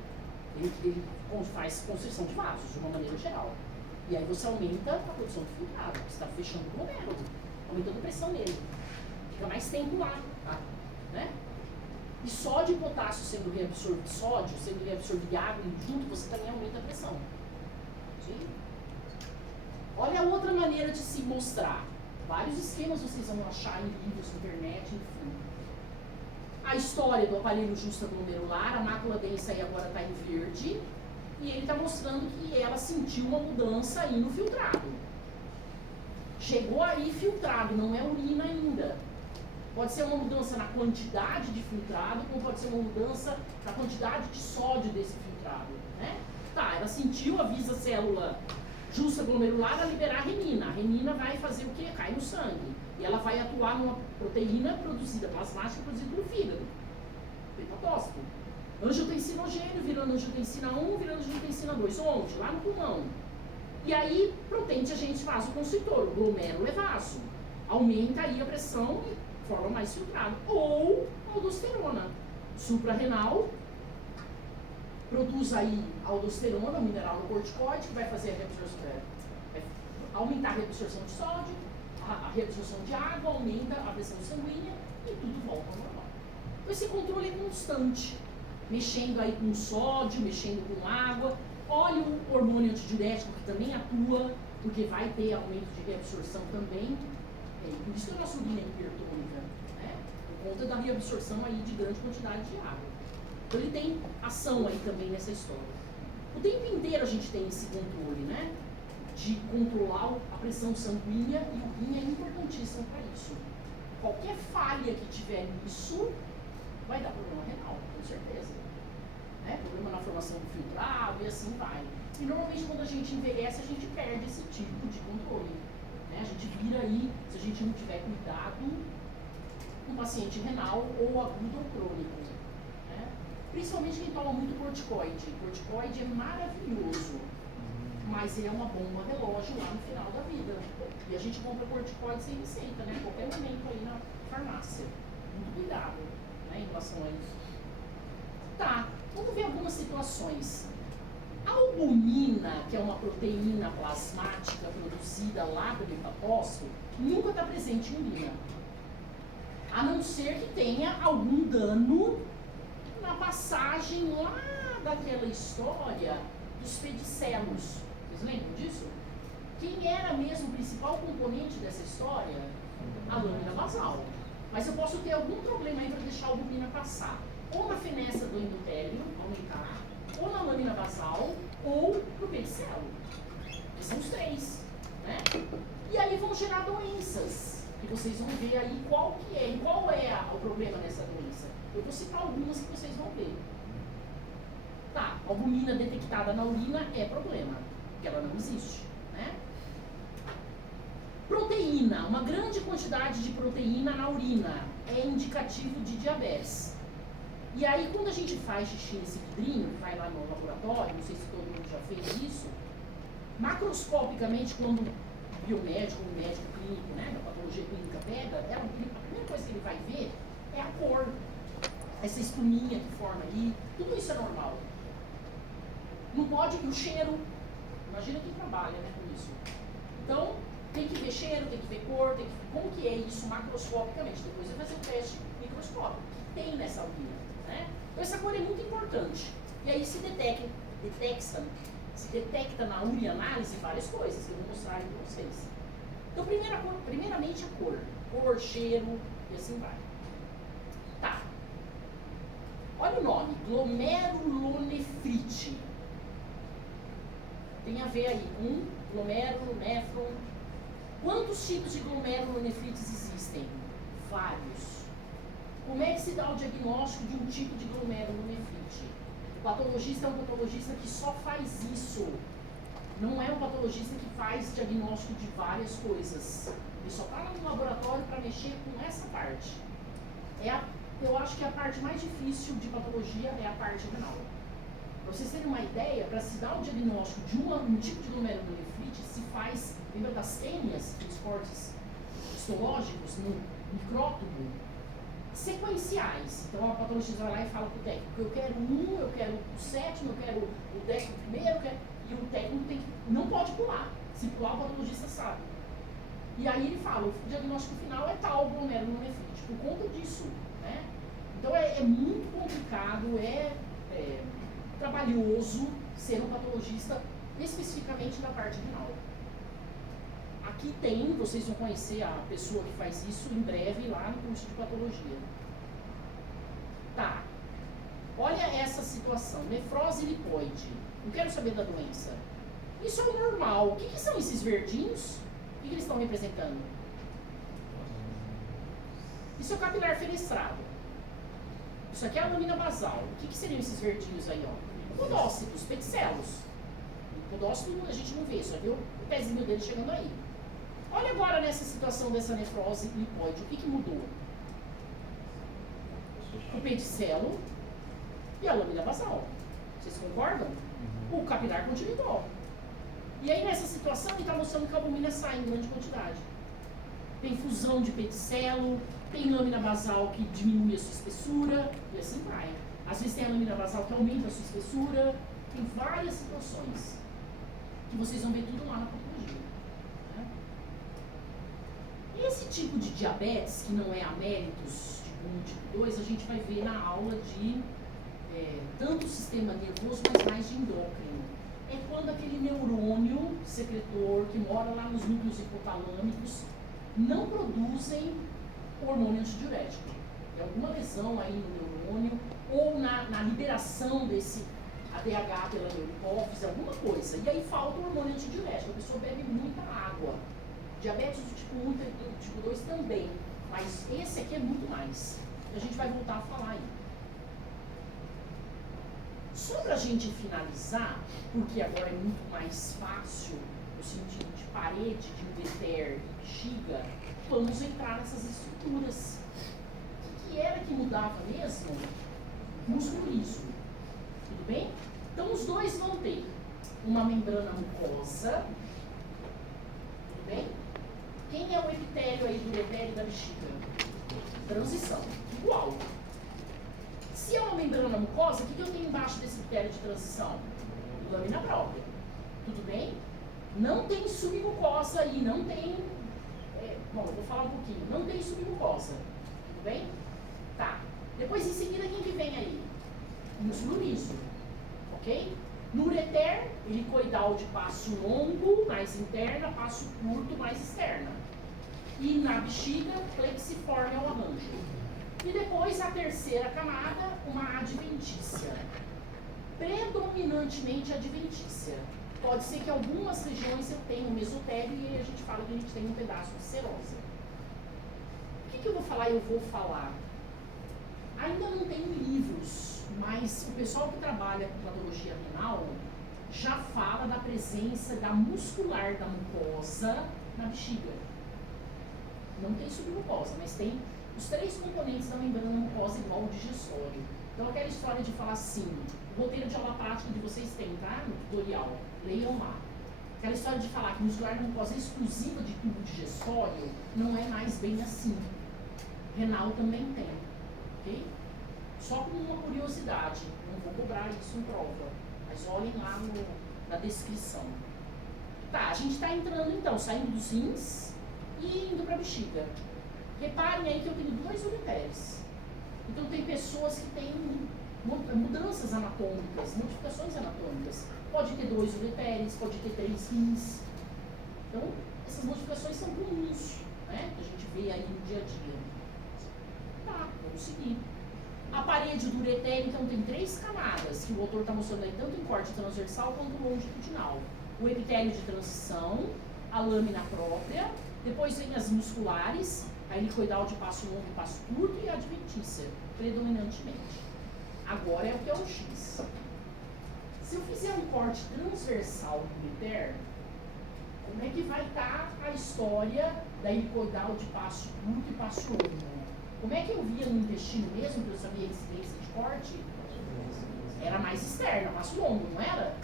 Ele faz constrição de vasos, de uma maneira geral. E aí você aumenta a produção de filtrado, você está fechando o glomérulo, aumentando a pressão nele. Fica mais tempo lá, tá? Né? E sódio e potássio sendo reabsorvido, e água junto, você também aumenta a pressão. Sim? Olha a outra maneira de se mostrar. Vários esquemas vocês vão achar em livros, internet, enfim. A história do aparelho justaglomerular, a mácula densa aí agora está em verde, e ele está mostrando que ela sentiu uma mudança aí no filtrado. Chegou aí filtrado, não é urina ainda. Pode ser uma mudança na quantidade de filtrado, como pode ser uma mudança na quantidade de sódio desse filtrado, né? Tá, ela sentiu, avisa a célula justaglomerular a liberar a renina. A renina vai fazer o quê? Cai no sangue. E ela vai atuar numa proteína produzida, plasmática produzida no fígado. Hepatócito. Angiotensinogênio virando angiotensina 1, virando angiotensina 2. Onde? Lá no pulmão. E aí, potente agente vasoconstritor. O glomérulo é vaso. Aumenta aí a pressão e forma mais filtrado. Ou aldosterona. Suprarrenal. Produz aí aldosterona, o mineral no corticoide, que vai fazer a reabsorção, vai aumentar a reabsorção de sódio, a reabsorção de água, aumenta a pressão sanguínea e tudo volta ao normal. Então esse controle é constante, mexendo aí com sódio, mexendo com água. Olha o hormônio antidiurético que também atua, porque vai ter aumento de reabsorção também. Por isso que a nossa urina é hipertônica, né? Por conta da reabsorção aí de grande quantidade de água. Então ele tem ação aí também nessa história. O tempo inteiro a gente tem esse controle, né? De controlar a pressão sanguínea, e o rim é importantíssimo para isso. Qualquer falha que tiver nisso vai dar problema renal, com certeza. Né? Problema na formação do filtrado e assim vai. E normalmente quando a gente envelhece, a gente perde esse tipo de controle. Né? A gente vira aí, se a gente não tiver cuidado, um paciente renal ou agudo ou crônico. Né? Principalmente quem toma muito corticoide. Corticoide é maravilhoso, mas ele é uma bomba relógio lá no final da vida. E a gente compra corticoide sem receita, né? Qualquer momento aí na farmácia. Muito cuidado, né, em relação a isso. Tá, vamos ver algumas situações. A albumina, que é uma proteína plasmática produzida lá do linfócito, nunca está presente em urina. A não ser que tenha algum dano na passagem lá daquela história dos pedicelos. Vocês lembram disso? Quem era mesmo o principal componente dessa história? A lâmina basal. Mas eu posso ter algum problema aí para deixar a albumina passar. Ou na fenestra do endotélio, aumentar, ou na lâmina basal, ou no pedicelo. Esses são os três. Né? E aí vão gerar doenças. E vocês vão ver aí qual que é, e qual é o problema nessa doença. Eu vou citar algumas que vocês vão ver. Tá, albumina detectada na urina é problema, porque ela não existe, né? Proteína, uma grande quantidade de proteína na urina é indicativo de diabetes. E aí, quando a gente faz xixi nesse vidrinho, vai lá no laboratório, não sei se todo mundo já fez isso, macroscopicamente, quando o biomédico, o médico clínico, né, da patologia clínica pega, a primeira coisa que ele vai ver é a cor, essa espuminha que forma ali, tudo isso é normal. Não pode o cheiro, imagina quem trabalha, né, com isso. Então, tem que ver cheiro, tem que ver cor, tem que ver como que é isso macroscopicamente. Depois vai fazer o teste microscópico, que tem nessa urina, né? Então, essa cor é muito importante. E aí se detecta na urianálise várias coisas que eu vou mostrar aí para vocês. Então, primeiramente a cor, cheiro e assim vai. Tá. Olha o nome, glomerulonefrite. Tem a ver aí com glomérulo, néfron. Quantos tipos de glomerulonefrites existem? Vários. Como é que se dá o diagnóstico de um tipo de glomerulonefrite? O patologista é um patologista que só faz isso. Não é um patologista que faz diagnóstico de várias coisas. Ele só está no laboratório para mexer com essa parte. Eu acho que a parte mais difícil de patologia é a parte renal. Para vocês terem uma ideia, para se dar o diagnóstico de um tipo de glomerulonefrite, se faz, lembra das tênias, dos cortes histológicos no micrótubo, sequenciais. Então a patologista vai lá e fala para o técnico, eu quero eu quero o sétimo, eu quero o 11º, e o técnico não pode pular. Se pular, o patologista sabe. E aí ele fala, o diagnóstico final é tal glomerulonefrite, por conta disso. Né? Então é muito complicado, trabalhoso ser um patologista especificamente na parte renal. Aqui vocês vão conhecer a pessoa que faz isso em breve lá no curso de patologia. Tá. Olha essa situação, nefrose lipoide. Não quero saber da doença. Isso é o normal. O que são esses verdinhos? O que eles estão representando? Isso é o capilar fenestrado. Isso aqui é a lâmina basal. O que seriam esses verdinhos aí, ó? Podócitos, pedicelos. O podócito a gente não vê, só viu o pezinho dele chegando aí. Olha agora nessa situação dessa nefrose lipoide, o que mudou? O pedicelo e a lâmina basal. Vocês concordam? O capilar continua igual. E aí nessa situação ele está mostrando que a albumina sai em grande quantidade. Tem fusão de pedicelo, tem lâmina basal que diminui a sua espessura, e assim vai. Às vezes tem a lâmina basal que aumenta a sua espessura, tem várias situações que vocês vão ver tudo lá na patologia. Né? E esse tipo de diabetes, que não é améritos, tipo 1, tipo 2, a gente vai ver na aula de tanto o sistema nervoso, mas mais de endócrino. É quando aquele neurônio secretor que mora lá nos núcleos hipotalâmicos não produzem hormônio antidiurético. É alguma lesão aí no neurônio ou na liberação desse ADH pela neurohipófise, alguma coisa. E aí falta o hormônio antidiurético. A pessoa bebe muita água. Diabetes do tipo 1 e do tipo 2 também. Mas esse aqui é muito mais. A gente vai voltar a falar aí. Só para a gente finalizar, porque agora é muito mais fácil, no sentido de parede, de ureter e bexiga, vamos entrar nessas estruturas. O que era que mudava mesmo? Músculo liso. Tudo bem? Então os dois vão ter uma membrana mucosa. Tudo bem? Quem é o epitélio aí do ureter e da bexiga? Transição. Igual. Se é uma membrana mucosa, o que eu tenho embaixo desse epitélio de transição? Lâmina própria. Tudo bem? Não tem submucosa aí, não tem... bom, eu vou falar um pouquinho. Não tem submucosa. Tudo bem? Tá. Depois, em seguida, quem que vem aí? Músculo liso. Ok? No ureter, helicoidal de passo longo, mais interna, passo curto, mais externa. E na bexiga, plexiforme ao arranjo. E depois, a terceira camada, uma adventícia. Predominantemente adventícia. Pode ser que algumas regiões eu tenha um mesotélio e aí a gente fala que a gente tem um pedaço de serosa. O que eu vou falar? Eu vou falar. Ainda não tem livros, mas o pessoal que trabalha com patologia renal já fala da presença da muscular da mucosa na bexiga. Não tem submucosa, mas tem os 3 componentes da membrana mucosa igual o digestório. Então aquela história de falar assim, o roteiro de aula prática de vocês tem, tá? No tutorial, leiam lá. Aquela história de falar que muscular da mucosa é exclusiva de tubo digestório, não é mais bem assim. Renal também tem, ok? Só como uma curiosidade, não vou cobrar isso em prova, mas olhem lá na descrição. Tá, a gente está entrando então, saindo dos rins e indo para a bexiga. Reparem aí que eu tenho 2 ureteres. Então tem pessoas que têm mudanças anatômicas, modificações anatômicas. Pode ter 2 ureteres, pode ter 3 rins. Então, essas modificações são comuns, né? Que a gente vê aí no dia a dia. Tá, vamos seguir. A parede do ureter, então, tem 3 camadas, que o autor está mostrando aí, tanto em corte transversal quanto longitudinal. O epitélio de transição, a lâmina própria, depois vem as musculares, a helicoidal de passo longo e passo curto e a adventícia, predominantemente. Agora é o que é o X. Se eu fizer um corte transversal do ureter, como é que vai estar a história da helicoidal de passo curto e passo longo? Como é que eu via no intestino mesmo, para eu saber a incidência de corte? Era mais externa, passo longo, não era?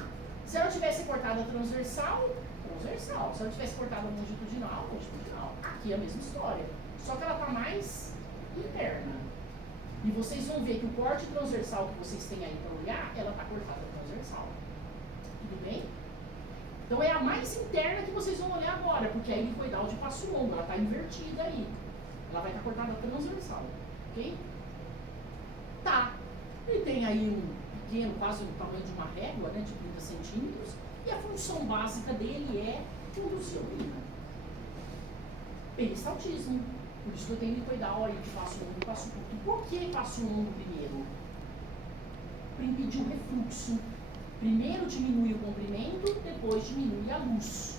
Se ela tivesse cortada transversal, transversal. Se ela tivesse cortada longitudinal, longitudinal. Aqui é a mesma história. Só que ela está mais interna. E vocês vão ver que o corte transversal que vocês têm aí para olhar, ela está cortada transversal. Tudo bem? Então é a mais interna que vocês vão olhar agora, porque é a helicoidal de passo longo, ela está invertida aí. Ela vai estar cortada transversal, ok? Tá. Ele tem aí um pequeno, quase o tamanho de uma régua, né, de 30 centímetros, e a função básica dele é conduzir a urina. Peristaltismo. Por isso que eu tenho helicoidal aí de passo longo e passo curto. Por que passo longo primeiro? Para impedir o refluxo. Primeiro diminui o comprimento, depois diminui a luz.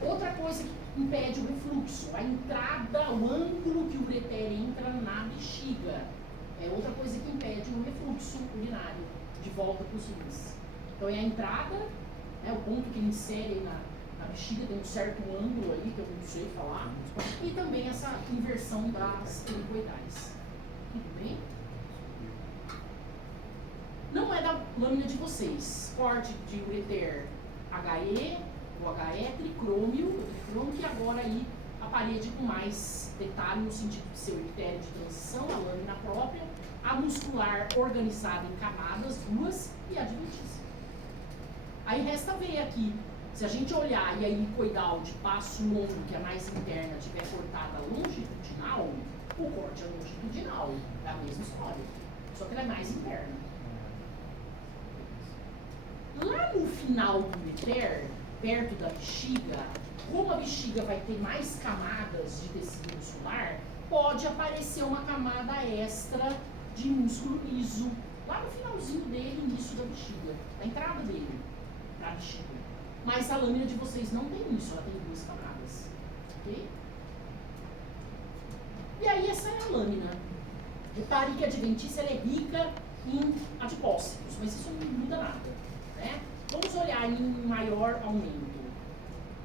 Outra coisa que impede o refluxo, a entrada, o ângulo que o ureter entra na bexiga. É outra coisa que impede o refluxo urinário de volta para os rins. Então é a entrada, né, o ponto que ele insere na bexiga tem um certo ângulo aí, que eu não sei falar, e também essa inversão das helicoidais. Tudo bem? Não é da lâmina de vocês. Corte de ureter HE, o HE tricrômio, que agora aí a parede com mais detalhe no sentido de ser o epitélio de transição, a lâmina própria, a muscular organizada em camadas, 2 e a adventícia. Aí resta ver aqui, se a gente olhar e a helicoidal de passo longo, que é mais interna, tiver cortada longitudinal, o corte é longitudinal, é a mesma história, só que ela é mais interna. Lá no final do ureter, perto da bexiga, como a bexiga vai ter mais camadas de tecido muscular, pode aparecer uma camada extra de músculo liso, lá no finalzinho dele, início da bexiga, na entrada dele, da bexiga. Mas a lâmina de vocês não tem isso, ela tem 2 camadas, ok? E aí essa é a lâmina. Repare que a adventícia ela é rica em adipócitos, mas isso não muda nada, né? Vamos olhar em maior aumento.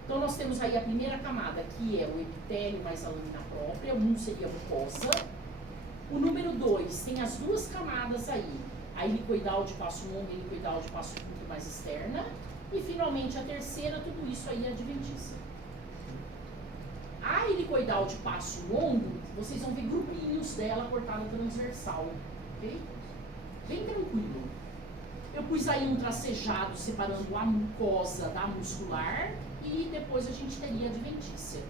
Então nós temos aí a primeira camada, que é o epitélio mais a lâmina própria, um seria a mucosa. O número 2 tem as duas camadas aí, a helicoidal de passo longo e a helicoidal de passo curto mais externa. E finalmente a terceira, tudo isso aí é adventícia. A helicoidal de passo longo, vocês vão ver grupinhos dela cortada transversal, ok? Bem tranquilo. Eu pus aí um tracejado separando a mucosa da muscular e depois a gente teria a adventícia.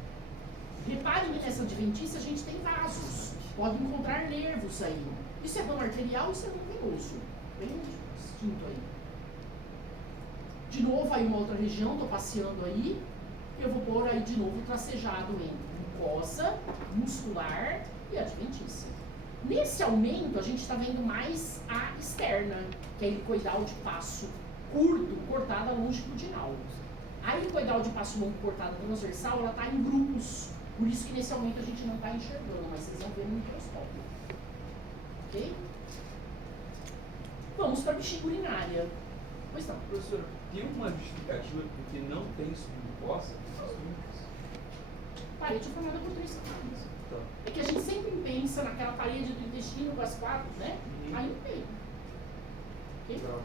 Reparem que nessa adventícia a gente tem vasos, pode encontrar nervos aí. Isso é vão arterial, isso é vão venoso, bem distinto aí. De novo aí uma outra região, estou passeando aí, eu vou pôr aí de novo tracejado em mucosa, muscular e adventícia. Nesse aumento, a gente está vendo mais a externa, que é a helicoidal de passo curto, cortada longitudinal. A helicoidal de passo longo, cortada transversal, ela está em grupos. Por isso que nesse aumento a gente não está enxergando, mas vocês vão ver no microscópio. Ok? Vamos para a bexiga urinária. Pois não. Professor, tem uma justificativa porque não tem submucosa? Parede formada por 3 camadas. Tá. É que a gente sempre pensa naquela parede do intestino com as 4, né? Uhum. Aí não tem. Ok? Tá.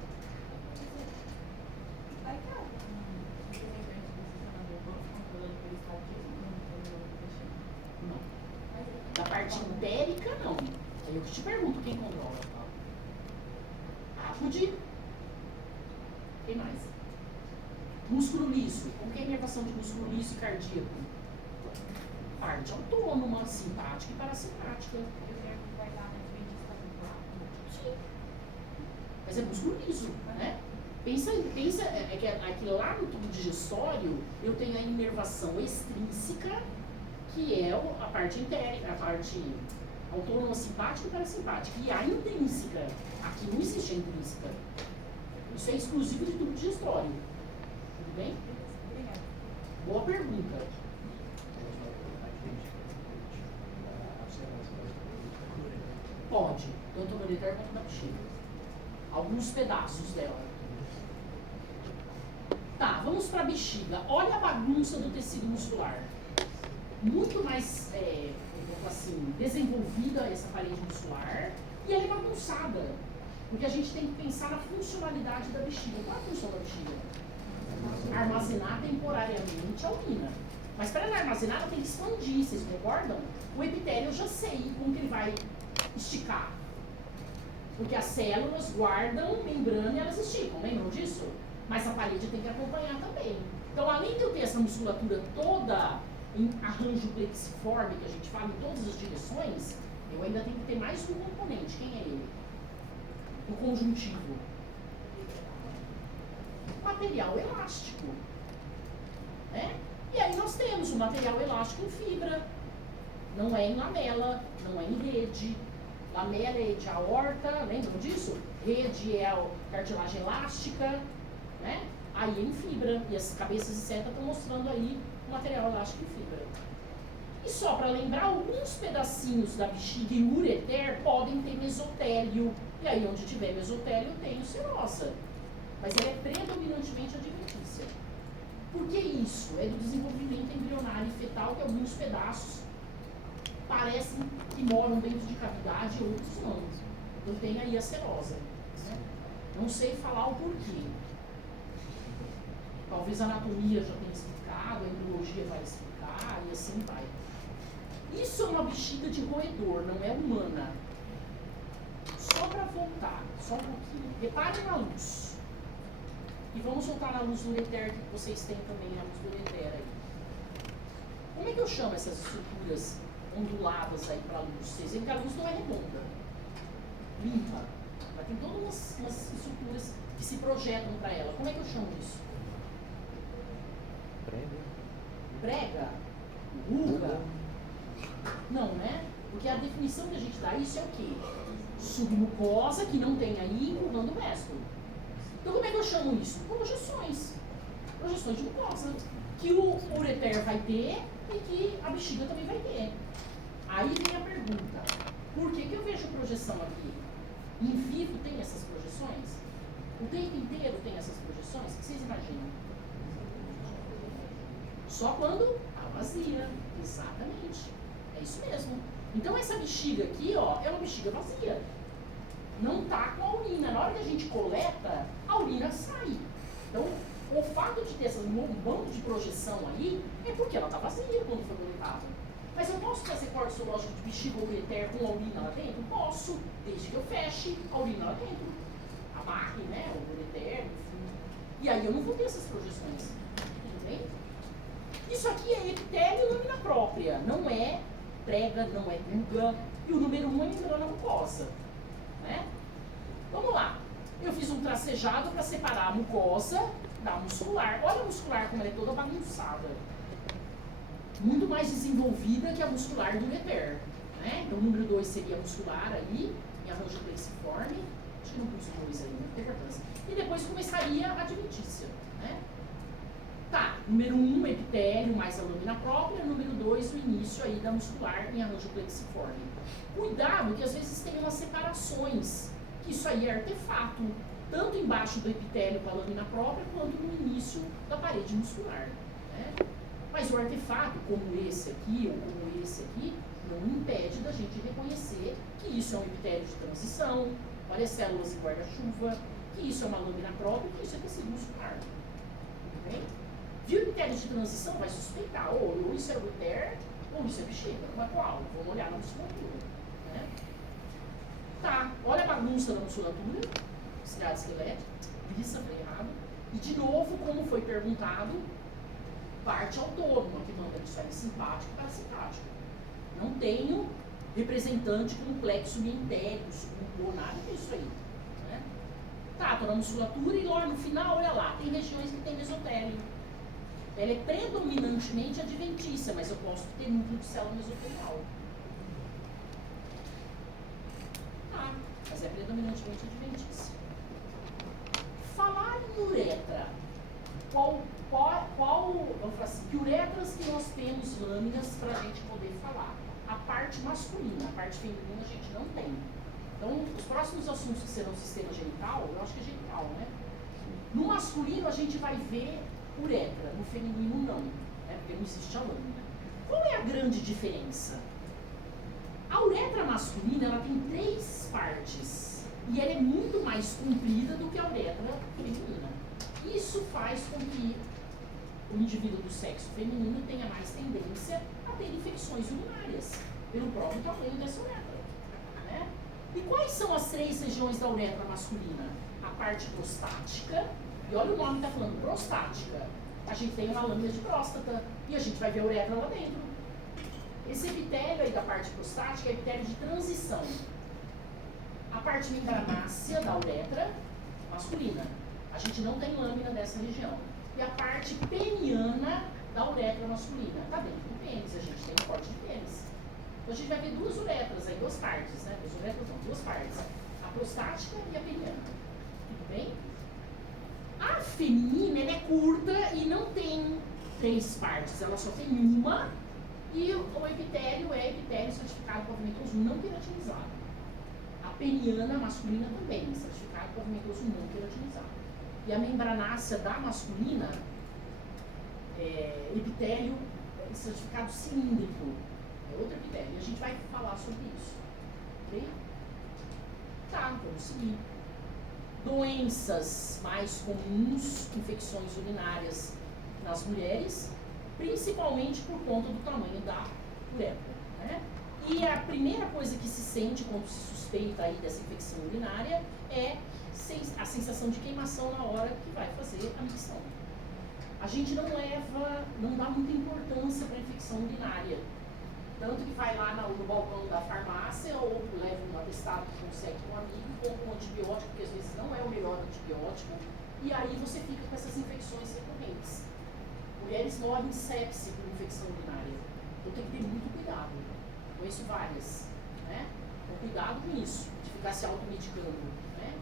Vai que controlando por estadismo, Não. Da parte entérica, não. Aí eu te pergunto quem controla. Acude. Quem mais? Músculo liso. Como que é a inervação de músculo liso e cardíaco? Parte autônoma, simpática e parasimpática. eu quero que vai dar na adventista do quarto. Sim. Mas é músculo liso, né? Pensa, é que aquilo lá no tubo digestório, eu tenho a inervação extrínseca, que é a parte entérica, a parte autônoma, simpática e parasimpática. E a intrínseca, aqui não existe a intrínseca. Isso é exclusivo de tubo digestório. Tudo bem? Obrigada. Boa pergunta. Pode, tanto no ureter quanto na bexiga. Alguns pedaços dela. Tá, vamos para a bexiga. Olha a bagunça do tecido muscular. Muito mais, assim, desenvolvida essa parede muscular e ela é bagunçada. Porque a gente tem que pensar na funcionalidade da bexiga. Qual é a função da bexiga? Armazenar temporariamente a urina. Mas para ela armazenar, ela tem que expandir, vocês concordam? O epitélio eu já sei como que ele vai esticar. Porque as células guardam membrana e elas esticam, lembram disso? Mas a parede tem que acompanhar também. Então, além de eu ter essa musculatura toda em arranjo plexiforme, que a gente fala em todas as direções, eu ainda tenho que ter mais um componente. Quem é ele? O conjuntivo. Material elástico. Né? E aí nós temos o material elástico em fibra. Não é em lamela, não é em rede. Lamela é de aorta, lembram disso? Rede é a cartilagem elástica, né? Aí é em fibra. E as cabeças de seta estão mostrando aí o material elástico em fibra. E só para lembrar, alguns pedacinhos da bexiga e ureter podem ter mesotélio. E aí onde tiver mesotélio eu tenho serosa. Mas ela é predominantemente adventícia. Por que isso? É do desenvolvimento embrionário e fetal que alguns pedaços parecem que moram dentro de cavidade e outros não. Então tem aí a serosa. Né? Não sei falar o porquê. Talvez a anatomia já tenha explicado, a embriologia vai explicar e assim vai. Isso é uma bexiga de roedor, não é humana. Só para voltar, só um pouquinho. Reparem na luz. E vamos voltar na luz do ureter que vocês têm também na luz do ureter aí. Como é que eu chamo essas estruturas onduladas aí para a luz? Vocês veem que a luz não é redonda, limpa. Ela tem todas umas estruturas que se projetam para ela. Como é que eu chamo isso? Brega? Ruga? Não, né? Porque a definição que a gente dá isso é o quê? Submucosa que não tem aí empurrando o resto. Então como é que eu chamo isso? Projeções. Projeções de mucosa. Que o ureter vai ter e que a bexiga também vai ter. Aí vem a pergunta, por que eu vejo projeção aqui? Em vivo tem essas projeções? O tempo inteiro tem essas projeções? O que vocês imaginam? Só quando está vazia. Exatamente. É isso mesmo. Então essa bexiga aqui, ó, é uma bexiga vazia. Não está com a urina. Na hora que a gente coleta, a urina sai. Então, o fato de ter um bando de projeção aí é porque ela está vazia quando foi coletada. Mas eu posso fazer corte zoológico de bexiga ou ureter com a urina lá dentro? Posso, desde que eu feche a urina lá dentro. Amarre, né, o ureter, enfim. E aí eu não vou ter essas projeções. Tudo bem? Isso aqui é epitélio e lâmina própria. Não é prega, não é ruga. E o número 1 é membrana mucosa. Né? Vamos lá. Eu fiz um tracejado para separar a mucosa da muscular. Olha a muscular como ela é toda bagunçada. Muito mais desenvolvida que a muscular do ureter. Né? Então o número 2 seria a muscular aí, em arranjo plexiforme. Acho que não pus 2 aí, não tem importância. E depois começaria a adventícia. Né? Tá, número 1, epitélio mais a lâmina própria. Número 2, o início aí da muscular em arranjo plexiforme. Cuidado que às vezes tem umas separações, que isso aí é artefato, tanto embaixo do epitélio com a lâmina própria, quanto no início da parede muscular. Né? Mas o artefato, como esse aqui ou como esse aqui, não impede da gente reconhecer que isso é um epitélio de transição, olha as células em guarda-chuva, que isso é uma lâmina própria, que isso é tecido muscular. Tudo bem? Viu o epitélio de transição? Vai suspeitar, ou isso é ureter, ou isso é bexiga. Mas qual? Vamos olhar na musculatura. Né? Tá, olha a bagunça da musculatura, cidade esquelética, lisa, falei errado. E de novo, como foi perguntado, parte autônoma, que manda isso aí, simpático e parasimpático. Não tenho representante complexo mientérico, submucor, nada disso aí. Né? Tá, tô na musculatura e lá no final, olha lá, tem regiões que tem mesotélio. Ela é predominantemente adventícia, mas eu posso ter núcleo de célula mesotelial. Tá, mas é predominantemente adventícia. Falar em uretra. Vamos falar assim, que uretras que nós temos lâminas para a gente poder falar? A parte masculina, a parte feminina a gente não tem. Então, os próximos assuntos que serão sistema genital, eu acho que é genital, né? No masculino a gente vai ver uretra, no feminino não, né? Porque não existe a lâmina. Qual é a grande diferença? A uretra masculina ela tem 3 partes e ela é muito mais comprida do que a uretra feminina. Isso faz com que o indivíduo do sexo feminino tenha mais tendência a ter infecções urinárias pelo próprio tamanho dessa uretra. Né? E quais são as 3 regiões da uretra masculina? A parte prostática, e olha o nome que está falando, prostática. A gente tem uma lâmina de próstata e a gente vai ver a uretra lá dentro. Esse epitélio aí da parte prostática é epitélio de transição. A parte membranácea da uretra masculina. A gente não tem lâmina dessa região. E a parte peniana da uretra masculina. Está dentro do pênis, a gente tem um corte de pênis. Então a gente vai ver 2 uretras aí, 2 partes, né? 2 uretras não, 2 partes. A prostática e a peniana. Tudo bem? A feminina, ela é curta e não tem 3 partes. Ela só tem uma e o epitélio é epitélio certificado pavimento não queratinizado. A peniana masculina também, certificado pavimento não queratinizado. E a membranácea da masculina, epitélio certificado cilíndrico. É outro epitélio. E a gente vai falar sobre isso. Ok? Tá, vamos seguir. Doenças mais comuns, infecções urinárias nas mulheres, principalmente por conta do tamanho da uretra. Né? E a primeira coisa que se sente quando se suspeita aí dessa infecção urinária é a sensação de queimação na hora que vai fazer a micção. A gente não dá muita importância para a infecção urinária. Tanto que vai lá no balcão da farmácia ou leva um atestado que consegue com um amigo, compra um antibiótico, que às vezes não é o melhor antibiótico, e aí você fica com essas infecções recorrentes. Mulheres morrem de sepse por infecção urinária. Então tem que ter muito cuidado. Conheço várias. Né? Então cuidado com isso, de ficar se automedicando. Né?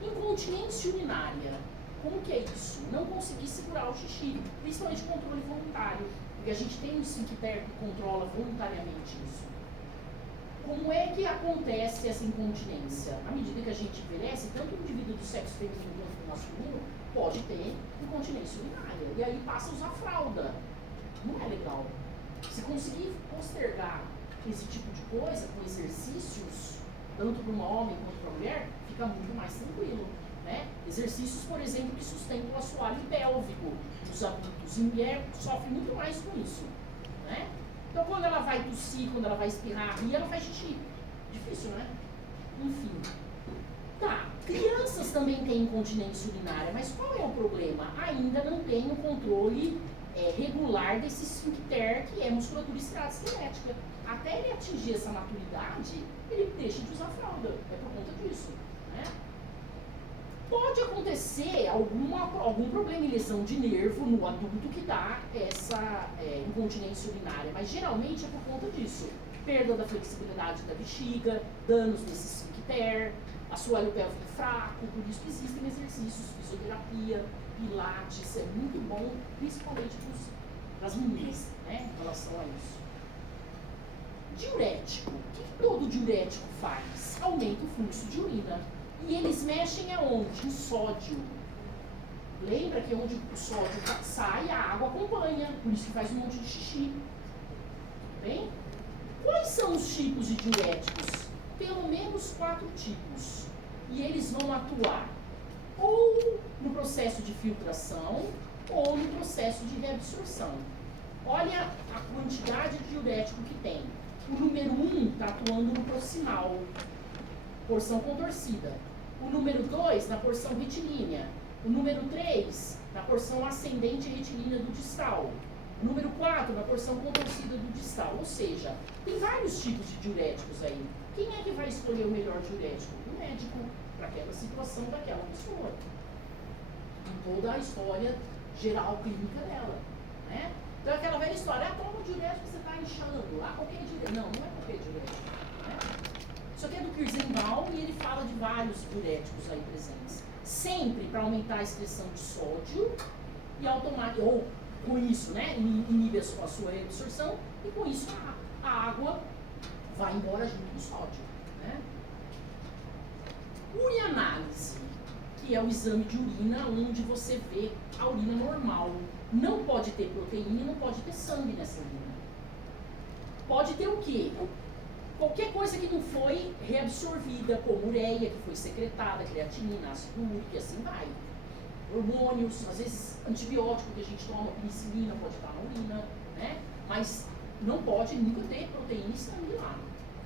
Incontinência urinária. Como que é isso? Não conseguir segurar o xixi, principalmente controle voluntário. Porque a gente tem um esfincter que controla voluntariamente isso. como é que acontece essa incontinência? À medida que a gente envelhece, tanto o indivíduo do sexo feminino quanto do masculino pode ter incontinência urinária. E aí passa a usar fralda. Não é legal. Se conseguir postergar esse tipo de coisa com exercícios, tanto para um homem quanto para uma mulher, fica muito mais tranquilo. Né? Exercícios, por exemplo, que sustentam o assoalho pélvico dos adultos. E mulher sofre muito mais com isso. Né? Então, quando ela vai tossir, quando ela vai espirrar, rir, ela faz xixi. Difícil, né? Enfim. Tá, crianças também têm incontinência urinária, mas qual é o problema? Ainda não tem o controle regular desse esfíncter, que é musculatura esquelética. Até ele atingir essa maturidade, ele deixa de usar fralda. É por conta disso. Né? Pode acontecer algum problema em lesão de nervo no adulto que dá essa incontinência urinária, mas geralmente é por conta disso. Perda da flexibilidade da bexiga, danos nesse esfíncter, assoalho pélvico fraco, por isso que existem exercícios, fisioterapia, pilates, é muito bom, principalmente para as meninas, né, em relação a isso. Diurético. O que todo diurético faz? Aumenta o fluxo de urina. E eles mexem aonde? Em sódio. Lembra que onde o sódio sai, a água acompanha. Por isso que faz um monte de xixi. Tudo bem? Quais são os tipos de diuréticos? Pelo menos 4 tipos. E eles vão atuar ou no processo de filtração ou no processo de reabsorção. Olha a quantidade de diurético que tem. O número 1 está atuando no proximal, porção contorcida. O número 2 na porção retilínea. O número 3 na porção ascendente retilínea do distal. O número 4 na porção contorcida do distal. Ou seja, tem vários tipos de diuréticos aí. Quem é que vai escolher o melhor diurético? O médico, para aquela situação daquela pessoa. Em toda a história geral clínica dela. Né? Então é aquela velha história, toma o diurético que você está inchando. Qualquer diurético. Não é qualquer diurético. Né? Isso aqui é do Kirzenbaum e ele fala de vários diuréticos aí presentes. Sempre para aumentar a excreção de sódio e ou com isso, né, inibe a sua absorção e com isso a água vai embora junto do sódio. Né? Urianálise, que é o exame de urina onde você vê a urina normal. Não pode ter proteína e não pode ter sangue nessa urina. Pode ter o quê? Qualquer coisa que não foi reabsorvida, como ureia, que foi secretada, creatinina, ácido úrico, e assim vai. Hormônios, às vezes antibiótico que a gente toma, penicilina, pode estar na urina, né? Mas não pode nunca ter proteína e sangue lá.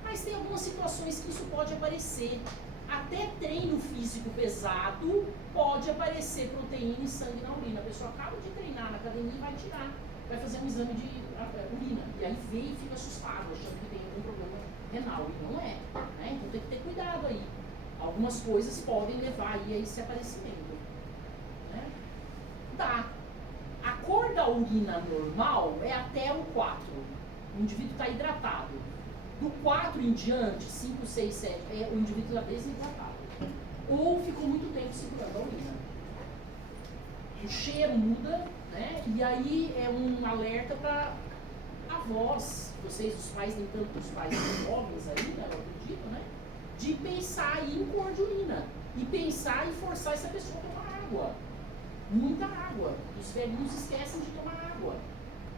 Mas tem algumas situações que isso pode aparecer. Até treino físico pesado pode aparecer proteína e sangue na urina. A pessoa acaba de treinar na academia e vai tirar, vai fazer um exame de urina. E aí vê e fica assustado, achando que tem algum problema renal. E não é. Né? Então tem que ter cuidado aí. Algumas coisas podem levar aí a esse aparecimento. Né? Tá. A cor da urina normal é até o 4. O indivíduo está hidratado. Do 4 em diante, 5, 6, 7, o indivíduo está desidratado. Ou ficou muito tempo segurando a urina. O cheiro muda, né? E aí é um alerta para avós, vocês, os pais, nem tanto os pais jovens aí, né? Eu acredito, né? De pensar aí em cor de urina. E pensar em forçar essa pessoa a tomar água. Muita água. Os velhinhos esquecem de tomar água.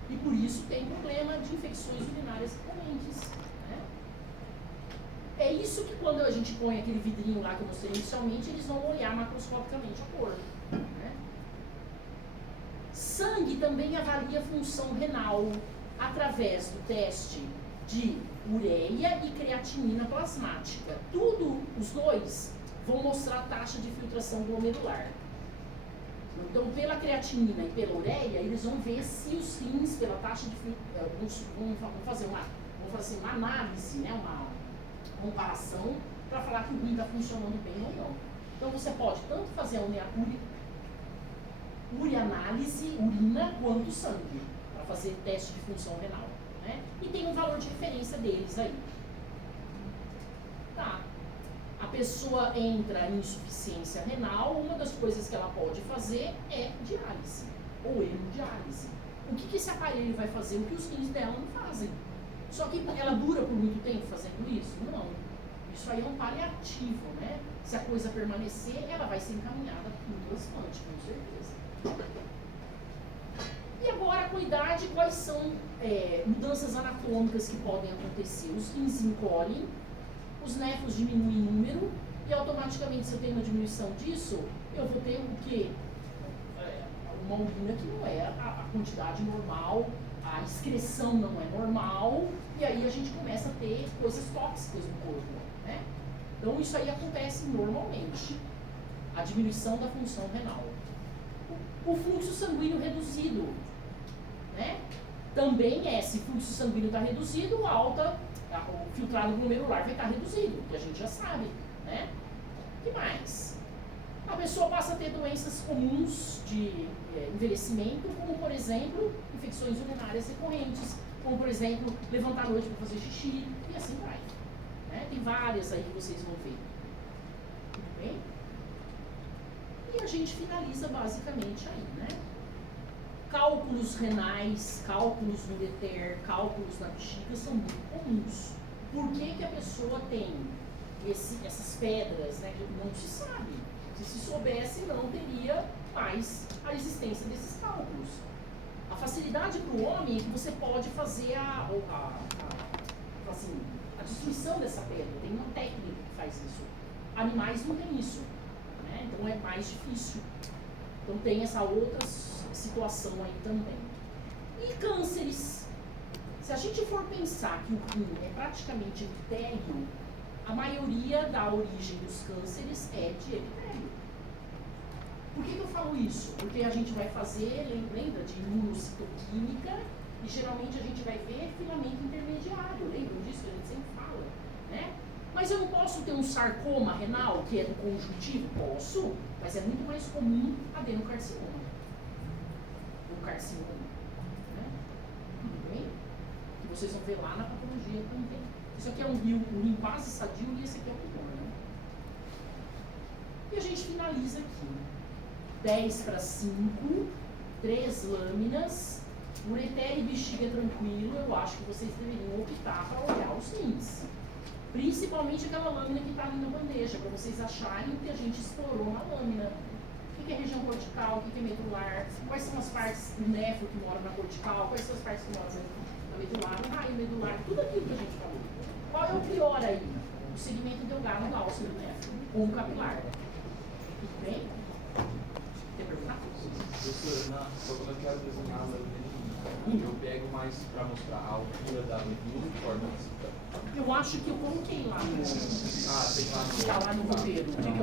E por isso tem problema de infecções urinárias recorrentes. É isso que quando a gente põe aquele vidrinho lá que eu mostrei inicialmente, eles vão olhar macroscopicamente a cor. Né? Sangue também avalia a função renal através do teste de ureia e creatinina plasmática. Os dois vão mostrar a taxa de filtração glomerular. Então, pela creatinina e pela ureia, eles vão ver se os rins, pela taxa de filtração, vão fazer uma análise, né? Uma comparação para falar que o rim está funcionando bem ou não. Então você pode tanto fazer a urianálise, urina, quanto sangue, para fazer teste de função renal. Né? E tem um valor de referência deles aí. Tá. A pessoa entra em insuficiência renal, uma das coisas que ela pode fazer é diálise, ou hemodiálise. O que esse aparelho vai fazer? O que os rins dela não fazem. Só que ela dura por muito tempo fazendo isso? Não. Isso aí é um paliativo, né? Se a coisa permanecer, ela vai ser encaminhada para um transplante, com certeza. E agora, com a idade, quais são mudanças anatômicas que podem acontecer? Os rins encolhem, os néfros diminuem em número, e automaticamente, se eu tenho uma diminuição disso, eu vou ter o quê? Uma urina que não é a quantidade normal, a excreção não é normal, e aí a gente começa a ter coisas tóxicas no corpo, né? Então isso aí acontece normalmente, a diminuição da função renal. O fluxo sanguíneo reduzido, né? Também se o fluxo sanguíneo está reduzido, o filtrado glomerular vai estar reduzido, que a gente já sabe, né? O que mais? A pessoa passa a ter doenças comuns de envelhecimento, como, por exemplo, infecções urinárias recorrentes, como, por exemplo, levantar à noite para fazer xixi, e assim vai. Né? Tem várias aí que vocês vão ver. Tudo bem? E a gente finaliza basicamente aí, né? Cálculos renais, cálculos no ureter, cálculos na bexiga são muito comuns. Por que a pessoa tem essas pedras, né? Que não se sabe. Se soubesse, não teria mais a existência desses cálculos. A facilidade para o homem é que você pode fazer a destruição dessa pedra. Tem uma técnica que faz isso. Animais não tem isso, né? Então é mais difícil. Então tem essa outra situação aí também. E cânceres. Se a gente for pensar que o rim é praticamente epitélio, a maioria da origem dos cânceres é de epitélio. Por que eu falo isso? Porque a gente vai fazer, lembra de imunocitoquímica, e geralmente a gente vai ver filamento intermediário. Lembram disso que a gente sempre fala, né? Mas eu não posso ter um sarcoma renal, que é do conjuntivo? Posso, mas é muito mais comum adenocarcinoma. O carcinoma, né? Tudo bem? Que vocês vão ver lá na patologia também. Isso aqui é um rim quase sadio e esse aqui é o tumor, né? E a gente finaliza aqui. 10/5, 3 lâminas, ureter e bexiga tranquilo. Eu acho que vocês deveriam optar para olhar os rins. Principalmente aquela lâmina que está ali na bandeja, para vocês acharem que a gente explorou na lâmina. O que é região cortical, o que é medular, quais são as partes do néfro que moram na cortical, quais são as partes que moram na medular, o raio medular, tudo aquilo que a gente falou. Qual é o pior aí? O segmento delgado da alça do néfro, ou o capilar. Tudo bem? Quer perguntar? Professor, quando eu quero desenhar a lâmina, eu pego mais para mostrar a altura da medula e forma Eu acho que eu coloquei lá no. tem lá no. Está lá no roteiro. O que eu